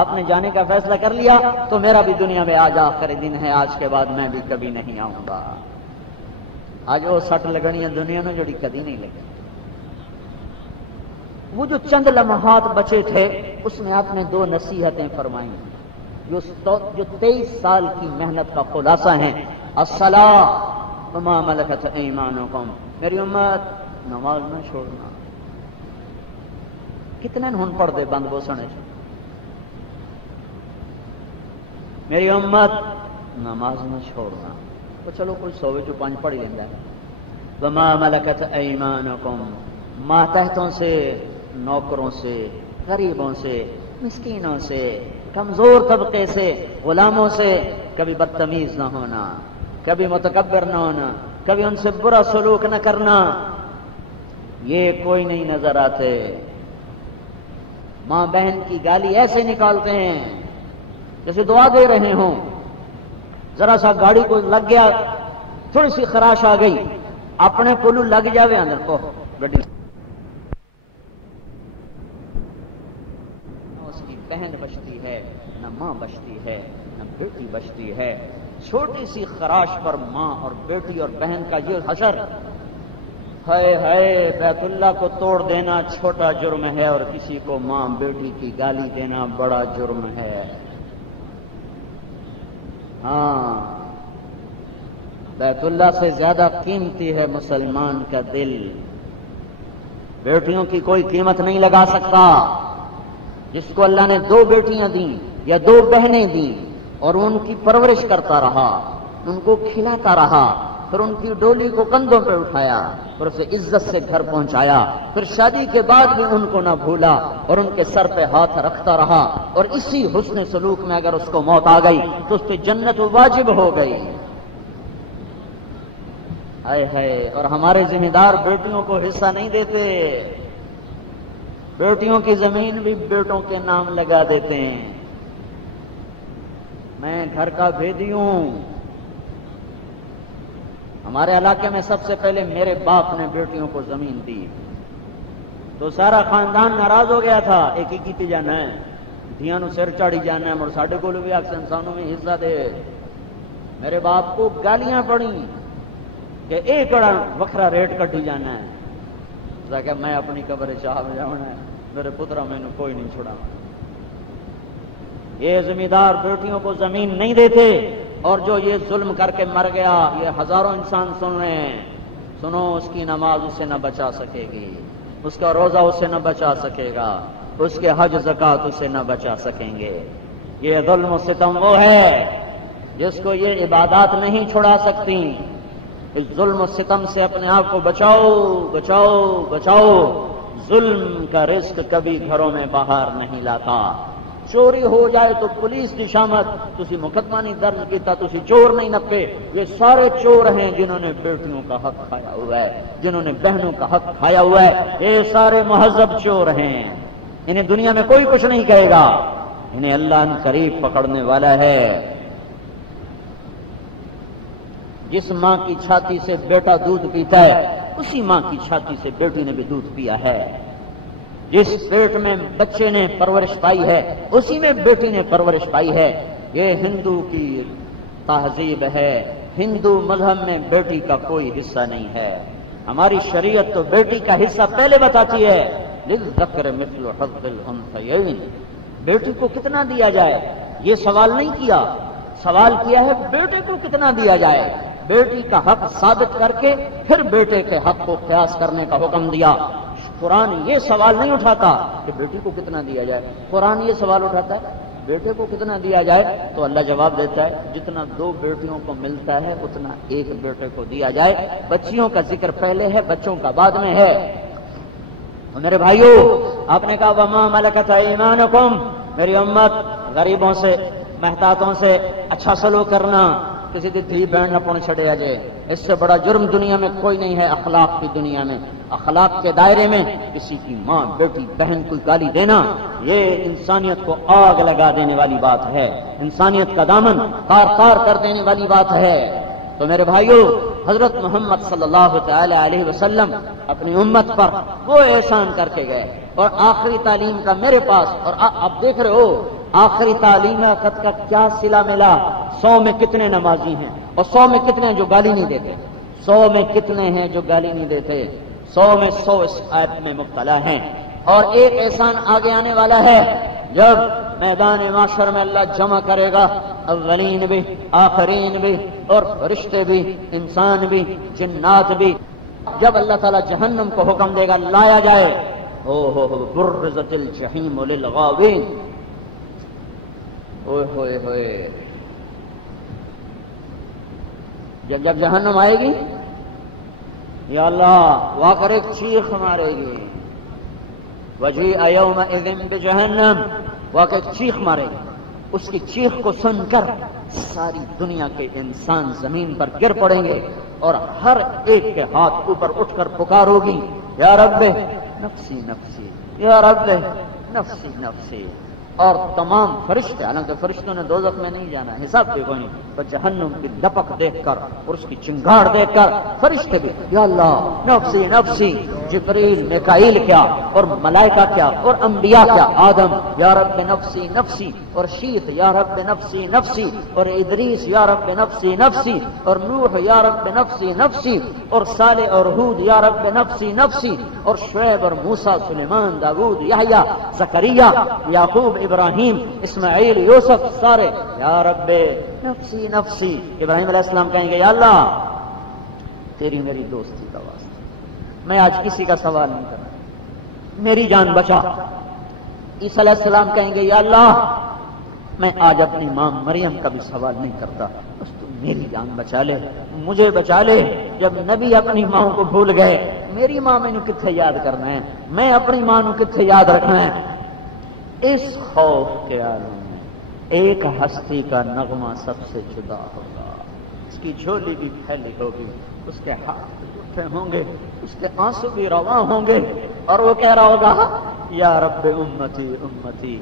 آپ نے جانے کا فیصلہ کر لیا تو میرا بھی دنیا میں آج آخری دن ہے، آج کے بعد میں بھی کبھی نہیں آؤں گا۔ آج وہ سٹ لگنیاں دنیا میں جڑی کبھی نہیں لگی۔ وہ جو چند لمحات بچے تھے اس میں آپ نے 2 نصیحتیں فرمائیں جو 23 سال کی محنت کا خلاصہ ہیں۔ الصلاۃ وما ملکت ایمانکم، میری امت نماز نہ چھوڑنا۔ کتنے ہن پڑھ دے بند بوسنے میری امت نماز نہ چھوڑنا، تو چلو کوئی 100 چ 5 پڑھ لینا ہے۔ وما ملکت ایمانکم، ماتحتوں سے، نوکروں سے، غریبوں سے، مسکینوں سے، کمزور طبقے سے، غلاموں سے کبھی بدتمیز نہ ہونا، کبھی متکبر نہ ہونا، کبھی ان سے برا سلوک نہ کرنا، یہ کوئی نہیں نظر آتے۔ ماں بہن کی گالی ایسے نکالتے ہیں جیسے دعا دے رہے ہوں۔ ذرا سا گاڑی کو لگ گیا، تھوڑی سی خراش آ گئی، اپنے کولو لگ جاوے اندر کو گڈی، بہن بچتی ہے، نہ ماں بچتی ہے، نہ بیٹی بچتی ہے۔ چھوٹی سی خراش پر ماں اور بیٹی اور بہن کا یہ حشر، ہائے ہائے، بیت اللہ کو توڑ دینا چھوٹا جرم ہے اور کسی کو ماں بیٹی کی گالی دینا بڑا جرم ہے۔ ہاں، بیت اللہ سے زیادہ قیمتی ہے مسلمان کا دل۔ بیٹیوں کی کوئی قیمت نہیں لگا سکتا۔ جس کو اللہ نے 2 بیٹیاں دیں یا 2 بہنیں دیں اور ان کی پرورش کرتا رہا، ان کو کھلاتا رہا، پھر ان کی ڈولی کو کندھوں پہ اٹھایا، پھر اسے عزت سے گھر پہنچایا، پھر شادی کے بعد بھی ان کو نہ بھولا اور ان کے سر پہ ہاتھ رکھتا رہا، اور اسی حسن سلوک میں اگر اس کو موت آ گئی تو اس پہ جنت واجب ہو گئی۔ ہائے ہائے، اور ہمارے ذمہ دار بیٹیوں کو حصہ نہیں دیتے، بیٹیوں کی زمین بھی بیٹوں کے نام لگا دیتے ہیں۔ میں گھر کا بھیدی ہوں، ہمارے علاقے میں سب سے پہلے میرے باپ نے بیٹیوں کو زمین دی تو سارا خاندان ناراض ہو گیا تھا، ایک ہی کی جانا ہے، دھیاں نو سر چاڑی جانا ہے، مر ساڈے کول بھی اکثر انسانوں میں حصہ دے۔ میرے باپ کو گالیاں پڑی کہ ایک کڑا وکھرا ریٹ کٹی جانا ہے، کہ میں اپنی قبر شاہ میں جانا ہے، میرے پترا میں نے کوئی نہیں چھوڑا۔ یہ زمیندار بیٹیوں کو زمین نہیں دیتے، اور جو یہ ظلم کر کے مر گیا، یہ ہزاروں انسان سن رہے ہیں، سنو، اس کی نماز اسے نہ بچا سکے گی، اس کا روزہ اسے نہ بچا سکے گا، اس کے حج زکات اسے نہ بچا سکیں گے۔ یہ ظلم و ستم وہ ہے جس کو یہ عبادات نہیں چھڑا سکتی۔ اس ظلم و ستم سے اپنے آپ کو بچاؤ بچاؤ بچاؤ۔ ظلم کا رزق کبھی گھروں میں باہر نہیں لاتا۔ چوری ہو جائے تو پولیس کی شامت، تسی مقدمہ نہیں درج کیتا، تسی چور نہیں نپے۔ یہ سارے چور ہیں جنہوں نے بیٹیوں کا حق کھایا ہوا ہے، جنہوں نے بہنوں کا حق کھایا ہوا ہے۔ یہ سارے مہذب چور ہیں، انہیں دنیا میں کوئی کچھ نہیں کہے گا، انہیں اللہ ان قریب پکڑنے والا ہے۔ جس ماں کی چھاتی سے بیٹا دودھ پیتا ہے، اسی ماں کی چھاتی سے بیٹی نے بھی دودھ پیا ہے۔ جس پیٹ میں بچے نے پرورش پائی ہے، اسی میں بیٹی نے پرورش پائی ہے۔ یہ ہندو کی تہذیب ہے، ہندو مذہب میں بیٹی کا کوئی حصہ نہیں ہے۔ ہماری شریعت تو بیٹی کا حصہ پہلے بتاتی ہے، للذکر مثل حظ الانثیین، بیٹی کو کتنا دیا جائے یہ سوال نہیں کیا، سوال کیا ہے بیٹے کو کتنا دیا جائے۔ بیٹی کا حق ثابت کر کے پھر بیٹے کے حق کو قیاس کرنے کا حکم دیا۔ قرآن یہ سوال نہیں اٹھاتا کہ بیٹی کو کتنا دیا جائے، قرآن یہ سوال اٹھاتا ہے بیٹے کو کتنا دیا جائے، تو اللہ جواب دیتا ہے جتنا 2 بیٹیوں کو ملتا ہے اتنا 1 بیٹے کو دیا جائے۔ بچیوں کا ذکر پہلے ہے، بچوں کا بعد میں ہے۔ میرے بھائیوں، آپ نے کہا وما ملکت ایمانکم، میری امت غریبوں سے، محتاطوں سے اچھا سلوک کرنا، کسی کی دھی بہن نہ پڑ چھڑے جائے، اس سے بڑا جرم دنیا میں کوئی نہیں ہے۔ اخلاق کی دنیا میں، اخلاق کے دائرے میں کسی کی ماں، بیٹی، بہن کو گالی دینا، یہ انسانیت کو آگ لگا دینے والی بات ہے، انسانیت کا دامن تار تار کر دینے والی بات ہے۔ تو میرے بھائیوں، حضرت محمد صلی اللہ تعالی علیہ وسلم اپنی امت پر وہ احسان کر کے گئے، اور آخری تعلیم کا میرے پاس، اور اب دیکھ رہے ہو آخری تعلیم خط کا کیا صلہ ملا۔ 100 میں کتنے نمازی ہیں، اور 100 میں کتنے ہیں جو گالی نہیں دیتے، 100 میں کتنے ہیں جو گالی نہیں دیتے، 100 میں 100 اس ایپ میں مبتلا ہیں۔ اور ایک احسان آگے آنے والا ہے، جب میدان معاشر میں اللہ جمع کرے گا اولین بھی، آخرین بھی، اور فرشتے بھی، انسان بھی، جنات بھی، جب اللہ تعالیٰ جہنم کو حکم دے گا لایا جائے، برزت الجحیم للغاوین، اوئے ہوئے ہوئے، جب جہنم آئے گی یا اللہ وہاں کر ایک چیخ مارے گی، وجیء یومئذ بجہنم، وہاں ایک چیخ مارے گی، اس کی چیخ کو سن کر ساری دنیا کے انسان زمین پر گر پڑیں گے، اور ہر ایک کے ہاتھ اوپر اٹھ کر پکار ہوگی، یا رب نفسی نفسی، یا رب نفسی نفسی، اور تمام فرشتے، حالانکہ فرشتوں نے دوزخ میں نہیں جانا، حساب بھی کوئی نہیں، پر جہنم کی لپک دیکھ کر اور اس کی چنگاڑ دیکھ کر فرشتے بھی یا اللہ نفسی نفسی، جبریل میکائیل کیا اور ملائکہ کیا اور انبیاء کیا، آدم یا رب نفسی نفسی، اور شیخ یا رب نفسی نفسی، اور ادریس یا رب نفسی نفسی، اور نوح یا رب نفسی نفسی، اور صالح اور ہود یا رب نفسی نفسی، اور شعیب اور موسیٰ، سلیمان، داؤد، یحییٰ، زکریا، یعقوب، ابراہیم، اسماعیل، یوسف، سارے یا رب نفسی نفسی۔ ابراہیم علیہ السلام کہیں گے یا اللہ تیری میری دوستی کا واسطہ میں آج کسی کا سوال نہیں کرنا، میری جان بچا۔ عیسیٰ علیہ السلام کہیں گے یا اللہ میں آج اپنی ماں مریم کا بھی سوال نہیں کرتا، بس تو میری جان بچا لے، مجھے بچا لے۔ جب نبی اپنی ماں کو بھول گئے، میری ماں میں نے کتنے یاد کرنا ہے، میں اپنی ماں کو کتنے یاد رکھنا ہے۔ اس خوف کے عالم میں ایک ہستی کا نغمہ سب سے جدا ہوگا، اس کی جھولی بھی پھیلی ہوگی، اس کے ہاتھ بھی اٹھے ہوں گے، اس کے آنسو بھی رواں ہوں گے، اور وہ کہہ رہا ہوگا یا رب امتی امتی،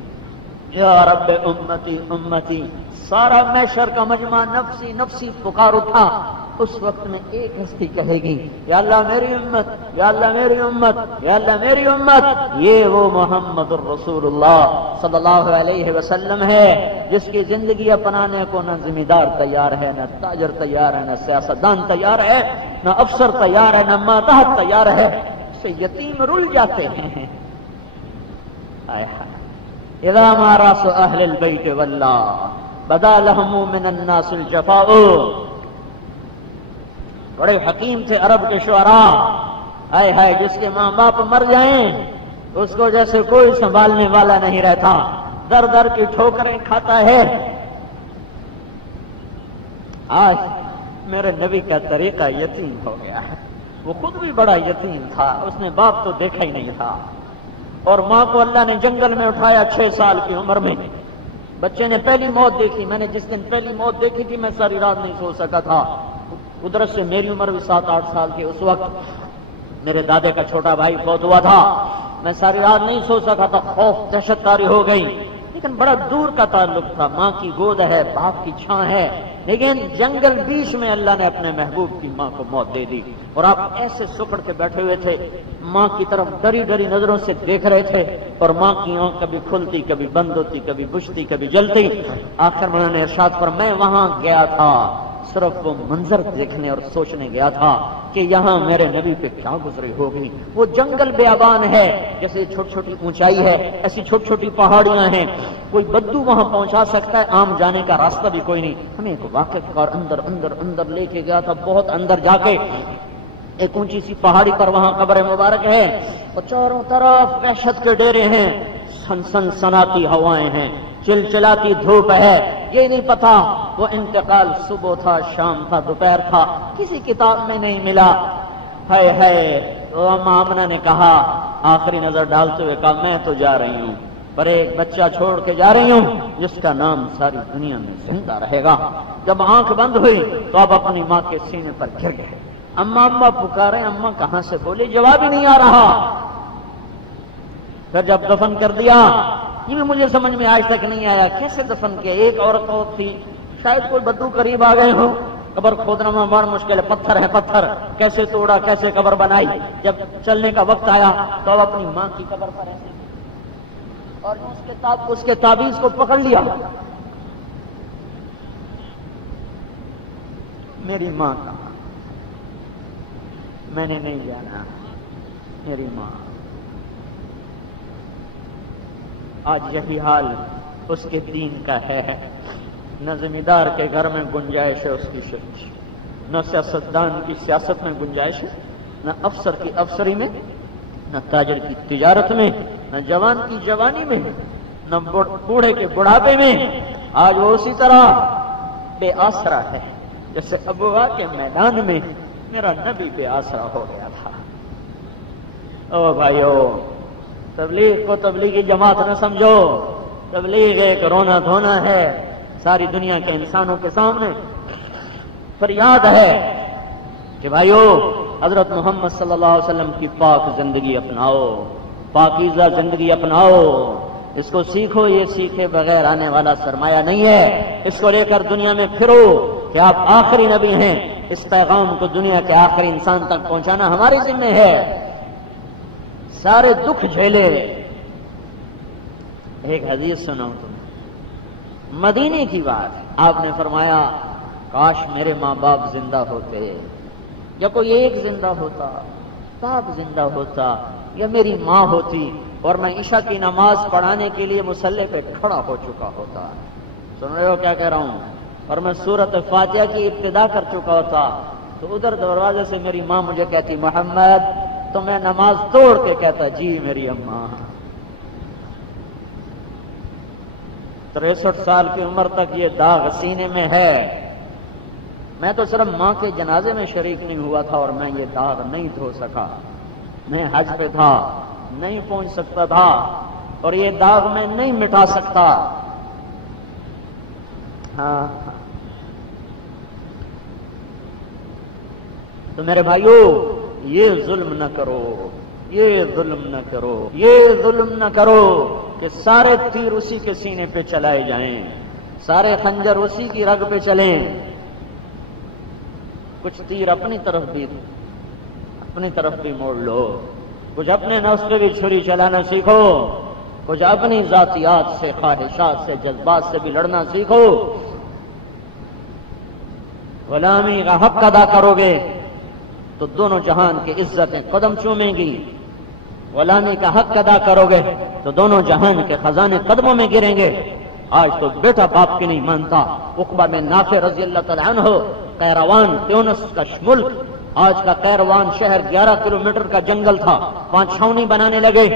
یا رب امتی امتی۔ سارا محشر کا مجمع نفسی نفسی پکار اٹھا۔ اس وقت میں ایک ہستی کہے گی یا اللہ میری امت، یا اللہ میری امت، یا اللہ میری امت۔ یہ وہ محمد الرسول اللہ صلی اللہ علیہ وسلم ہے جس کی زندگی اپنانے کو نہ ذمہ دار تیار ہے، نہ تاجر تیار ہے، نہ سیاستدان تیار ہے، نہ افسر تیار ہے، نہ ماتحت تیار ہے، سے یتیم رل جاتے ہیں۔ اذا ما راس اہل البیت واللہ بدا لہم من الناس الجفاء۔ بڑے حکیم تھے عرب کے شعراء، ہائے ہائے جس کے ماں باپ مر جائیں اس کو جیسے کوئی سنبھالنے والا نہیں رہتا، در در کی ٹھوکریں کھاتا ہے۔ آج میرے نبی کا طریقہ یتیم ہو گیا ہے، وہ خود بھی بڑا یتیم تھا، اس نے باپ تو دیکھا ہی نہیں تھا، اور ماں کو اللہ نے جنگل میں اٹھایا 6 سال کی عمر میں۔ بچے نے پہلی موت دیکھی، میں نے جس دن پہلی موت دیکھی تھی میں ساری رات نہیں سو سکا تھا، قدرت سے میری عمر بھی 7-8 سال کی، اس وقت میرے دادے کا چھوٹا بھائی فوت ہوا تھا، میں ساری رات نہیں سو سکا تھا، خوف دہشت طاری ہو گئی، لیکن بڑا دور کا تعلق تھا، ماں کی گود ہے، باپ کی چھاں ہے، لیکن جنگل بیچ میں اللہ نے اپنے محبوب کی ماں کو موت دے دی، اور آپ ایسے سکڑ کے بیٹھے ہوئے تھے، ماں کی طرف ڈری ڈری نظروں سے دیکھ رہے تھے، اور ماں کی آنکھ کبھی کھلتی، کبھی بند ہوتی، کبھی بجھتی، کبھی جلتی۔ آخر میں نے ارشاد پر میں وہاں گیا تھا، صرف وہ منظر دیکھنے اور سوچنے گیا تھا کہ یہاں میرے نبی پہ کیا گزری ہوگی۔ وہ جنگل بیابان ہے، جیسے چھوٹی چھوٹی اونچائی ہے ایسی چھوٹی چھوٹی پہاڑیاں ہیں، کوئی بدو وہاں پہنچا سکتا ہے، عام جانے کا راستہ بھی کوئی نہیں۔ ہمیں ایک واقعہ اور اندر اندر اندر لے کے گیا تھا، بہت اندر جا کے ایک اونچی سی پہاڑی پر وہاں قبر مبارک ہے، اور چاروں طرف وحشت کے ڈیرے ہیں، سن سناتی ہوائیں ہیں، چلچلاتی دھوپ ہے، یہ نہیں پتا وہ انتقال صبح تھا، شام تھا، دوپہر تھا، کسی کتاب میں نہیں ملا۔ ہائے ہائے، تو اماں آمنہ نے کہا، آخری نظر ڈالتے ہوئے کہا میں تو جا رہی ہوں، پر ایک بچہ چھوڑ کے جا رہی ہوں جس کا نام ساری دنیا میں زندہ رہے گا۔ جب آنکھ بند ہوئی تو اب اپنی ماں کے سینے پر گر گئے، اماں اماں پکارے، اماں کہاں سے بولی، جواب ہی نہیں آ رہا۔ پھر جب دفن کر دیا، یہ بھی مجھے سمجھ میں آج تک نہیں آیا کیسے دفن کیا۔ ایک عورت تھی، شاید کوئی بدو قریب آ گئے ہوں، قبر کھودنا میں بڑا مشکل ہے، پتھر ہے پتھر، کیسے توڑا، کیسے قبر بنائی۔ جب چلنے کا وقت آیا تو اب اپنی ماں کی قبر پر ایسے اور اس کے تعویذ کو پکڑ لیا۔ میری ماں کہاں؟ میں نے نہیں جانا، میری ماں۔ آج یہی حال اس کے دین کا ہے۔ نہ زمیندار کے گھر میں گنجائش ہے اس کی شرچ، نہ سیاستدان کی سیاست میں گنجائش ہے، نہ افسر کی افسری میں، نہ تاجر کی تجارت میں، نہ جوان کی جوانی میں، نہ بوڑھے کے بڑھاپے میں۔ آج وہ اسی طرح بے آسرا ہے جیسے ابوا کے میدان میں میرا نبی بے آسرا ہو گیا تھا۔ او بھائیو، تبلیغ کو تبلیغی جماعت نہ سمجھو، تبلیغ ایک رونا دھونا ہے، ساری دنیا کے انسانوں کے سامنے فریاد ہے کہ بھائیو حضرت محمد صلی اللہ علیہ وسلم کی پاک زندگی اپناؤ، پاکیزہ زندگی اپناؤ، اس کو سیکھو۔ یہ سیکھے بغیر آنے والا سرمایہ نہیں ہے، اس کو لے کر دنیا میں پھرو کہ آپ آخری نبی ہیں۔ اس پیغام کو دنیا کے آخری انسان تک پہنچانا ہماری ذمہ ہے۔ سارے دکھ جھیلے۔ ایک حدیث سناؤں تمہیں، مدینے کی بات۔ آپ نے فرمایا کاش میرے ماں باپ زندہ ہوتے، یا کوئی ایک زندہ ہوتا، باپ زندہ ہوتا، یا میری ماں ہوتی اور میں عشاء کی نماز پڑھانے کے لیے مصلی پہ کھڑا ہو چکا ہوتا۔ سن رہے ہو کیا کہہ رہا ہوں؟ اور میں سورۃ فاتحہ کی ابتدا کر چکا ہوتا تو ادھر دروازے سے میری ماں مجھے کہتی محمد، تو میں نماز توڑ کے کہتا جی میری اماں۔ 63 سال کی عمر تک یہ داغ سینے میں ہے۔ میں تو صرف ماں کے جنازے میں شریک نہیں ہوا تھا اور میں یہ داغ نہیں دھو سکا۔ میں حج پہ تھا، نہیں پہنچ سکتا تھا، اور یہ داغ میں نہیں مٹا سکتا۔ ہاں تو میرے بھائیو، یہ ظلم نہ کرو، یہ ظلم نہ کرو، یہ ظلم نہ کرو کہ سارے تیر اسی کے سینے پہ چلائے جائیں، سارے خنجر اسی کی رگ پہ چلیں۔ کچھ تیر اپنی طرف بھی موڑ لو، کچھ اپنے نفس پہ بھی چھری چلانا سیکھو، کچھ اپنی ذاتیات سے، خواہشات سے، جذبات سے بھی لڑنا سیکھو۔ غلامی کا حق ادا کرو گے تو دونوں جہان کی عزتیں قدم چومیں گی، غلامی کا حق ادا کرو گے تو دونوں جہان کے خزانے قدموں میں گریں گے۔ آج تو بیٹا باپ کی نہیں مانتا۔ عقبہ بن نافع رضی اللہ تعالیٰ عنہ، قیروان تیونس کا ملک، آج کا قیروان شہر 11 کلومیٹر کا جنگل تھا، 5 چھاؤنی بنانے لگے،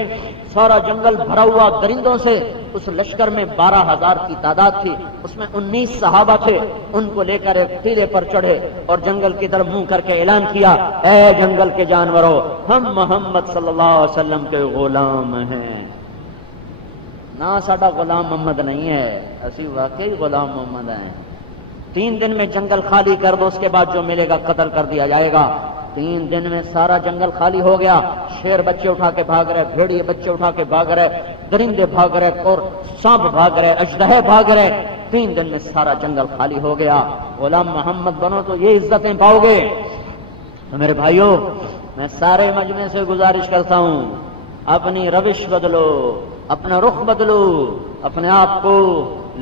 سارا جنگل بھرا ہوا درندوں سے۔ اس لشکر میں 12,000 کی تعداد تھی، اس میں 19 صحابہ تھے۔ ان کو لے کر ایک ٹیلے پر چڑھے اور جنگل کی طرف منہ کر کے اعلان کیا، اے جنگل کے جانوروں، ہم محمد صلی اللہ علیہ وسلم کے غلام ہیں۔ نہ ساڈا غلام محمد نہیں ہے، اسی واقعی غلام محمد ہیں۔ 3 دن میں جنگل خالی کر دو، اس کے بعد جو ملے گا قتل کر دیا جائے گا۔ 3 دن میں سارا جنگل خالی ہو گیا۔ شیر بچے اٹھا کے بھاگ رہے، بھیڑیے بچے اٹھا کے بھاگ رہے، درندے بھاگ رہے اور سانپ بھاگ رہے، اژدہے بھاگ رہے۔ 3 دن میں سارا جنگل خالی ہو گیا۔ غلام محمد بنو تو یہ عزتیں پاؤ گے۔ تو میرے بھائیو، میں سارے مجمع سے گزارش کرتا ہوں، اپنی روش بدلو، اپنا رخ بدلو، اپنے آپ کو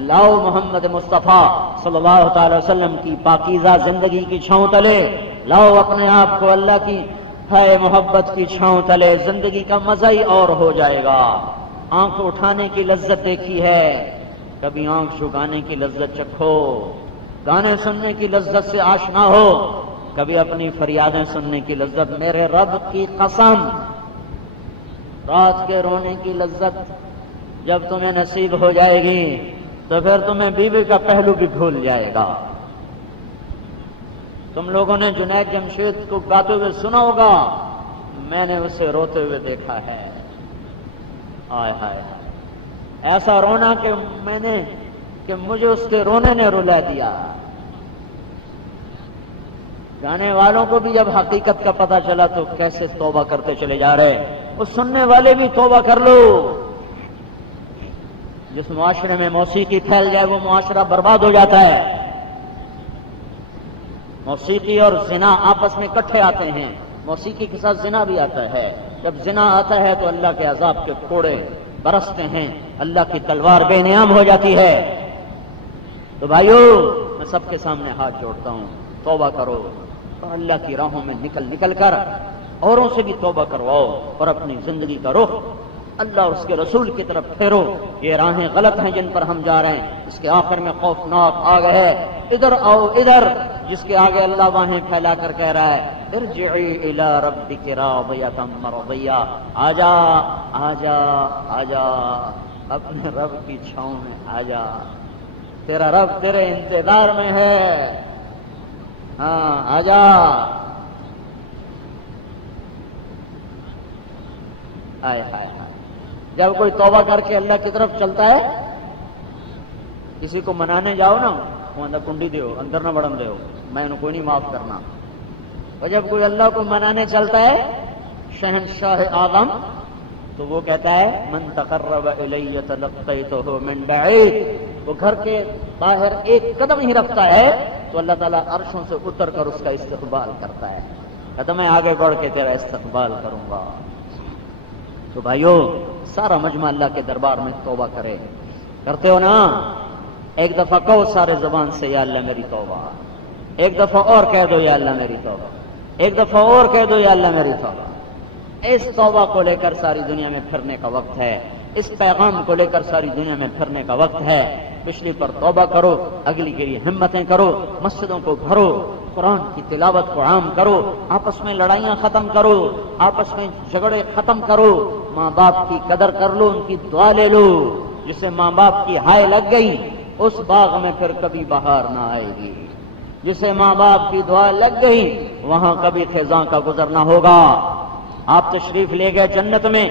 لاؤ محمد مصطفیٰ صلی اللہ تعالی وسلم کی پاکیزہ زندگی کی چھاؤں تلے، لاؤ اپنے آپ کو اللہ کی ہے محبت کی چھاؤں تلے۔ زندگی کا مزہ ہی اور ہو جائے گا۔ آنکھ اٹھانے کی لذت دیکھی ہے، کبھی آنکھ جھکانے کی لذت چکھو، گانے سننے کی لذت سے آشنا ہو، کبھی اپنی فریادیں سننے کی لذت۔ میرے رب کی قسم، رات کے رونے کی لذت جب تمہیں نصیب ہو جائے گی تو پھر تمہیں بیوی کا پہلو بھی بھول جائے گا۔ تم لوگوں نے جنید جمشید کو گاتے ہوئے سنا ہوگا، میں نے اسے روتے ہوئے دیکھا ہے۔ آئے ہائے، ایسا رونا کہ مجھے اس کے رونے نے رلا دیا۔ گانے والوں کو بھی جب حقیقت کا پتہ چلا تو کیسے توبہ کرتے چلے جا رہے، وہ سننے والے بھی توبہ کر لو۔ جس معاشرے میں موسیقی پھیل جائے وہ معاشرہ برباد ہو جاتا ہے۔ موسیقی اور زنا آپس میں اکٹھے آتے ہیں، موسیقی کے ساتھ زنا بھی آتا ہے۔ جب زنا آتا ہے تو اللہ کے عذاب کے کوڑے برستے ہیں، اللہ کی تلوار بے نیام ہو جاتی ہے۔ تو بھائیو، میں سب کے سامنے ہاتھ جوڑتا ہوں، توبہ کرو اور اللہ کی راہوں میں نکل کر اوروں سے بھی توبہ کرواؤ اور اپنی زندگی کا رخ اللہ اور اس کے رسول کی طرف پھیرو۔ یہ راہیں غلط ہیں جن پر ہم جا رہے ہیں، اس کے آخر میں خوفناک آگ ہے، ادھر آؤ ادھر، جس کے آگے اللہ باہیں پھیلا کر کہہ رہا ہے ارجعی الی ربک راضیۃ مرضیہ، آجا آجا آجا اپنے رب کی چھاؤں میں آجا، تیرا رب تیرے انتظار میں ہے، ہاں آجا۔ ہائے ہائے ہائے، جب کوئی توبہ کر کے اللہ کی طرف چلتا ہے، کسی کو منانے جاؤ نا، وہ اندر کنڈی دیو، اندر نہ بڑھن دیو، میں انہوں کو نہیں معاف کرنا۔ اور جب کوئی اللہ کو منانے چلتا ہے، شہنشاہ اعظم، تو وہ کہتا ہے من تقرب الی تلقیتہ من بعید، وہ گھر کے باہر ایک قدم ہی رکھتا ہے تو اللہ تعالیٰ عرشوں سے اتر کر اس کا استقبال کرتا ہے، کہتا میں آگے بڑھ کے تیرا استقبال کروں گا۔ تو بھائیو، سارا مجمع اللہ کے دربار میں توبہ کرے، کرتے ہو نا؟ ایک دفعہ کہو سارے زبان سے یا اللہ میری توبہ، ایک دفعہ اور کہہ دو یا اللہ میری توبہ، ایک دفعہ اور کہہ دو یا اللہ میری توبہ۔ اس توبہ کو لے کر ساری دنیا میں پھرنے کا وقت ہے، اس پیغام کو لے کر ساری دنیا میں پھرنے کا وقت ہے۔ پچھلی پر توبہ کرو، اگلی کے لیے ہمتیں کرو، مسجدوں کو بھرو، قرآن کی تلاوت کو عام کرو، آپس میں لڑائیاں ختم کرو، آپس میں جھگڑے ختم کرو، ماں باپ کی قدر کر لو، ان کی دعا لے لو۔ جسے ماں باپ کی ہائے لگ گئی اس باغ میں پھر کبھی بہار نہ آئے گی، جسے ماں باپ کی دعا لگ گئی وہاں کبھی خزاں کا گزرنا ہوگا۔ آپ تشریف لے گئے جنت میں،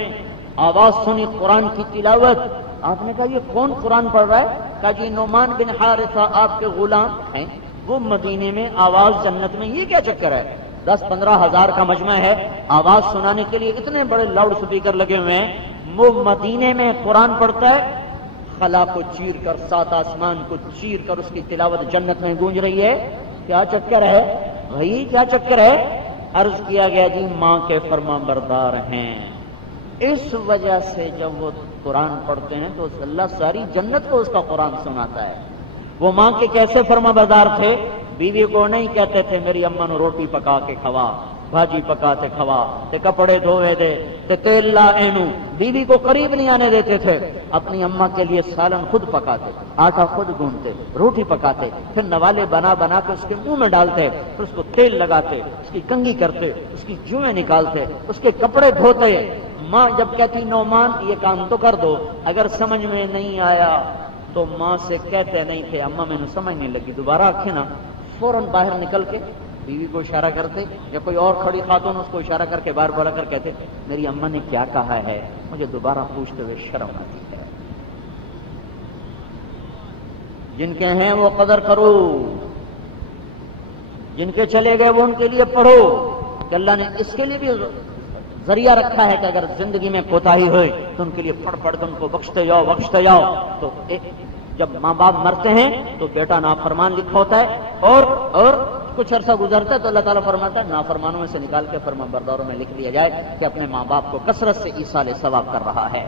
آواز سنی قرآن کی تلاوت، آپ نے کہا یہ کون قرآن پڑھ رہا ہے؟ کہا جی نعمان بن حارثہ آپ کے غلام ہیں، وہ مدینے میں آواز جنت میں، یہ کیا چکر ہے؟ 10-15 ہزار کا مجمع ہے، آواز سنانے کے لیے اتنے بڑے لاؤڈ سپیکر لگے ہوئے ہیں، وہ مدینے میں قرآن پڑھتا ہے، خلا کو چیر کر 7 آسمان کو چیر کر اس کی تلاوت جنت میں گونج رہی ہے، کیا چکر ہے بھائی، کیا چکر ہے؟ عرض کیا گیا جی ماں کے فرما بردار ہیں، اس وجہ سے جب وہ قرآن پڑھتے ہیں تو اللہ ساری جنت کو اس کا قرآن سناتا ہے۔ وہ ماں کے کیسے فرما بردار تھے؟ بیوی کو نہیں کہتے تھے میری اماں نو روٹی پکا کے کھوا، بھاجی پکا تے کھوا تے کپڑے دھوئے دے تے تیل لا اینو، بیوی کو قریب نہیں آنے دیتے تھے، اپنی اماں کے لیے سالن خود پکاتے، آٹا خود گوندتے، روٹی پکاتے، پھر نوالے بنا بنا کے اس کے منہ میں ڈالتے، پھر اس کو تیل لگاتے، اس کی کنگھی کرتے، اس کی جوئیں نکالتے، اس کے کپڑے دھوتے۔ ماں جب کہتی نعمان یہ کام تو کر دو، اگر سمجھ میں نہیں آیا تو ماں سے کہتے نہیں تھے اماں میں نے سمجھ نہیں لگی، دوبارہ آکھیں نا، فوراً باہر نکل کے بیوی کو اشارہ کرتے، یا کوئی اور کھڑی خاتون اس کو اشارہ کر کے باہر بڑھا کر کہتے میری اماں نے کیا کہا ہے، مجھے دوبارہ پوچھتے ہوئے شرم آتی ہے۔ جن کے ہیں وہ قدر کرو، جن کے چلے گئے وہ ان کے لیے پڑھو، کہ اللہ نے اس کے لیے بھی ذریعہ رکھا ہے کہ اگر زندگی میں کوتاہی ہوئے تو ان کے لیے پڑھ پڑھ کر ان کو بخشتے جاؤ بخشتے جاؤ۔ تو جب ماں باپ مرتے ہیں تو بیٹا نافرمان لکھا ہوتا ہے، اور کچھ عرصہ گزرتا ہے تو اللہ تعالیٰ فرماتا ہے نافرمانوں میں سے نکال کے فرما برداروں میں لکھ لیا جائے کہ اپنے ماں باپ کو کثرت سے ایصال ثواب کر رہا ہے۔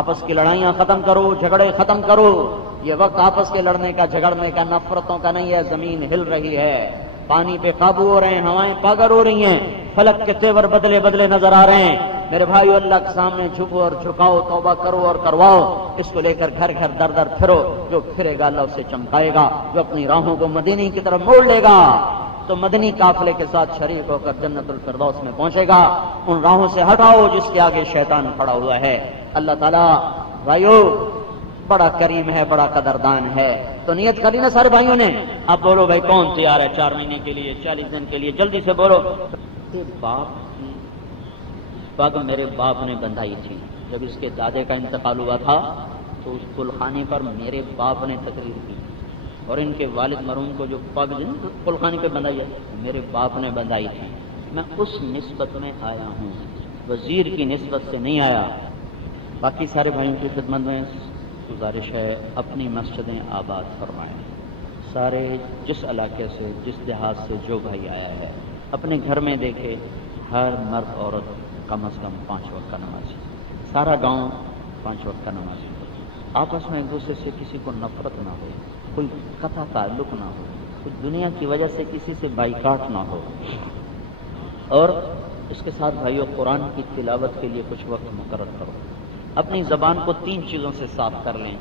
آپس کی لڑائیاں ختم کرو، جھگڑے ختم کرو، یہ وقت آپس کے لڑنے کا جھگڑنے کا نفرتوں کا نہیں ہے، زمین ہل رہی ہے، پانی پہ قابو ہو رہے ہیں، ہوائیں پاگل ہو رہی ہیں، فلک کے تیور بدلے بدلے نظر آ رہے ہیں۔ میرے بھائیو اللہ کے سامنے جھکو اور جھکاؤ، توبہ کرو اور کرواؤ، اس کو لے کر گھر گھر در در پھرو، جو پھرے گا اللہ اسے چمکائے گا، جو اپنی راہوں کو مدینے کی طرف موڑ لے گا تو مدنی قافلے کے ساتھ شریک ہو کر جنت الفردوس میں پہنچے گا۔ ان راہوں سے ہٹاؤ جس کے آگے شیطان کھڑا ہوا ہے۔ اللہ تعالیٰ بھائیو بڑا کریم ہے، بڑا قدردان ہے۔ تو نیت کری نا سارے بھائیوں نے؟ اب بولو بھائی کون تیار ہے 4 مہینے کے لیے، 40 دن کے لیے؟ جلدی سے بولو۔ باپ کی پگ میرے باپ نے بندھائی تھی، جب اس کے دادے کا انتقال ہوا تھا تو اس قلخانے پر میرے باپ نے تقریر کی، اور ان کے والد مرحوم کو جو پگ قلخانے پہ بندھائی ہے میرے باپ نے بندھائی تھی۔ میں اس نسبت میں آیا ہوں، وزیر کی نسبت سے نہیں آیا۔ باقی سارے بھائیوں کی خدمت میں گزارش ہے اپنی مسجدیں آباد فرمائیں، سارے جس علاقے سے جس دیہات سے جو بھائی آیا ہے اپنے گھر میں دیکھے ہر مرد عورت کم از کم 5 وقت کا نمازی، سارا گاؤں 5 وقت کا نمازی، آپس میں ایک دوسرے سے کسی کو نفرت نہ ہو، کوئی قطع تعلق نہ ہو، کوئی دنیا کی وجہ سے کسی سے بائیکاٹ نہ ہو، اور اس کے ساتھ بھائیو قرآن کی تلاوت کے لیے کچھ وقت مقرر کرو۔ اپنی زبان کو 3 چیزوں سے صاف کر لیں،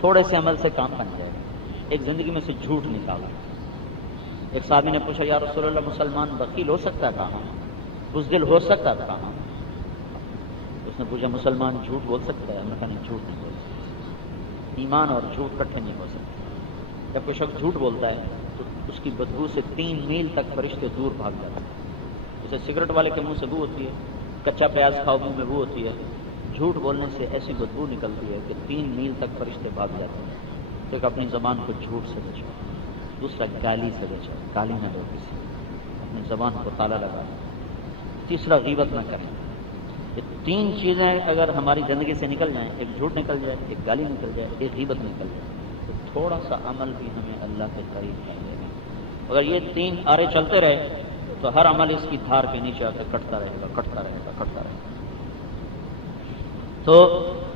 تھوڑے سے عمل سے کام بن جائے۔ ایک زندگی میں سے جھوٹ نکالا۔ ایک صحابی نے پوچھا یا رسول اللہ مسلمان بخیل ہو سکتا ہے کہاں، بزدل ہو سکتا ہے کہاں؟ اس نے پوچھا مسلمان جھوٹ بول سکتا ہے؟ ہم نے کہا نہیں، جھوٹ نہیں بول سکتا، ایمان اور جھوٹ کٹھے نہیں ہو سکتے۔ جب کوئی شخص جھوٹ بولتا ہے تو اس کی بدبو سے 3 میل تک فرشتے دور بھاگ جاتے ہیں۔ جیسے سگریٹ والے کے منہ سے بو ہوتی ہے، کچا پیاز کھاؤ منہ میں بو ہوتی ہے، جھوٹ بولنے سے ایسی بدبو نکلتی ہے کہ 3 میل تک فرشتے بھاگ جاتے ہیں۔ تو ایک اپنی زبان کو جھوٹ سے بچاؤ، دوسرا گالی سے بچاؤ، گالی نہ دو کسی، اپنی زبان کو تالا لگا، تیسرا غیبت نہ کریں۔ یہ 3 چیزیں اگر ہماری زندگی سے نکل جائیں، ایک جھوٹ نکل جائے، ایک گالی نکل جائے، ایک غیبت نکل جائے، تو تھوڑا سا عمل بھی ہمیں اللہ کے قریب کر دے گا۔ اگر یہ 3 آرے چلتے رہے تو ہر عمل اس کی دھار کے نیچے آ کر کٹتا رہے گا، کٹتا رہے گا، کٹتا رہے گا۔ تو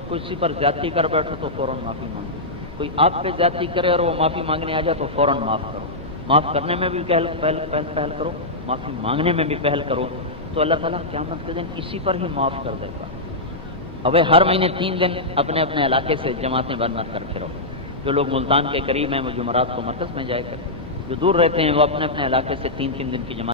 کسی پر زیادتی کر بیٹھو تو فوراً معافی مانگو، کوئی آپ پہ زیادتی کرے اور وہ معافی مانگنے آ جائے تو فوراً معاف کرو۔ معاف کرنے میں بھی پہل کرو، معافی مانگنے میں بھی پہل کرو، تو اللہ تعالیٰ قیامت کے دن اسی پر ہی معاف کر دے گا۔ اب ہر مہینے 3 دن اپنے اپنے علاقے سے جماعتیں بن کر پھرو۔ جو لوگ ملتان کے قریب ہیں وہ جمعرات کو مرکز میں جائے کر، جو دور رہتے ہیں وہ اپنے اپنے علاقے سے 3 دن کی جماعت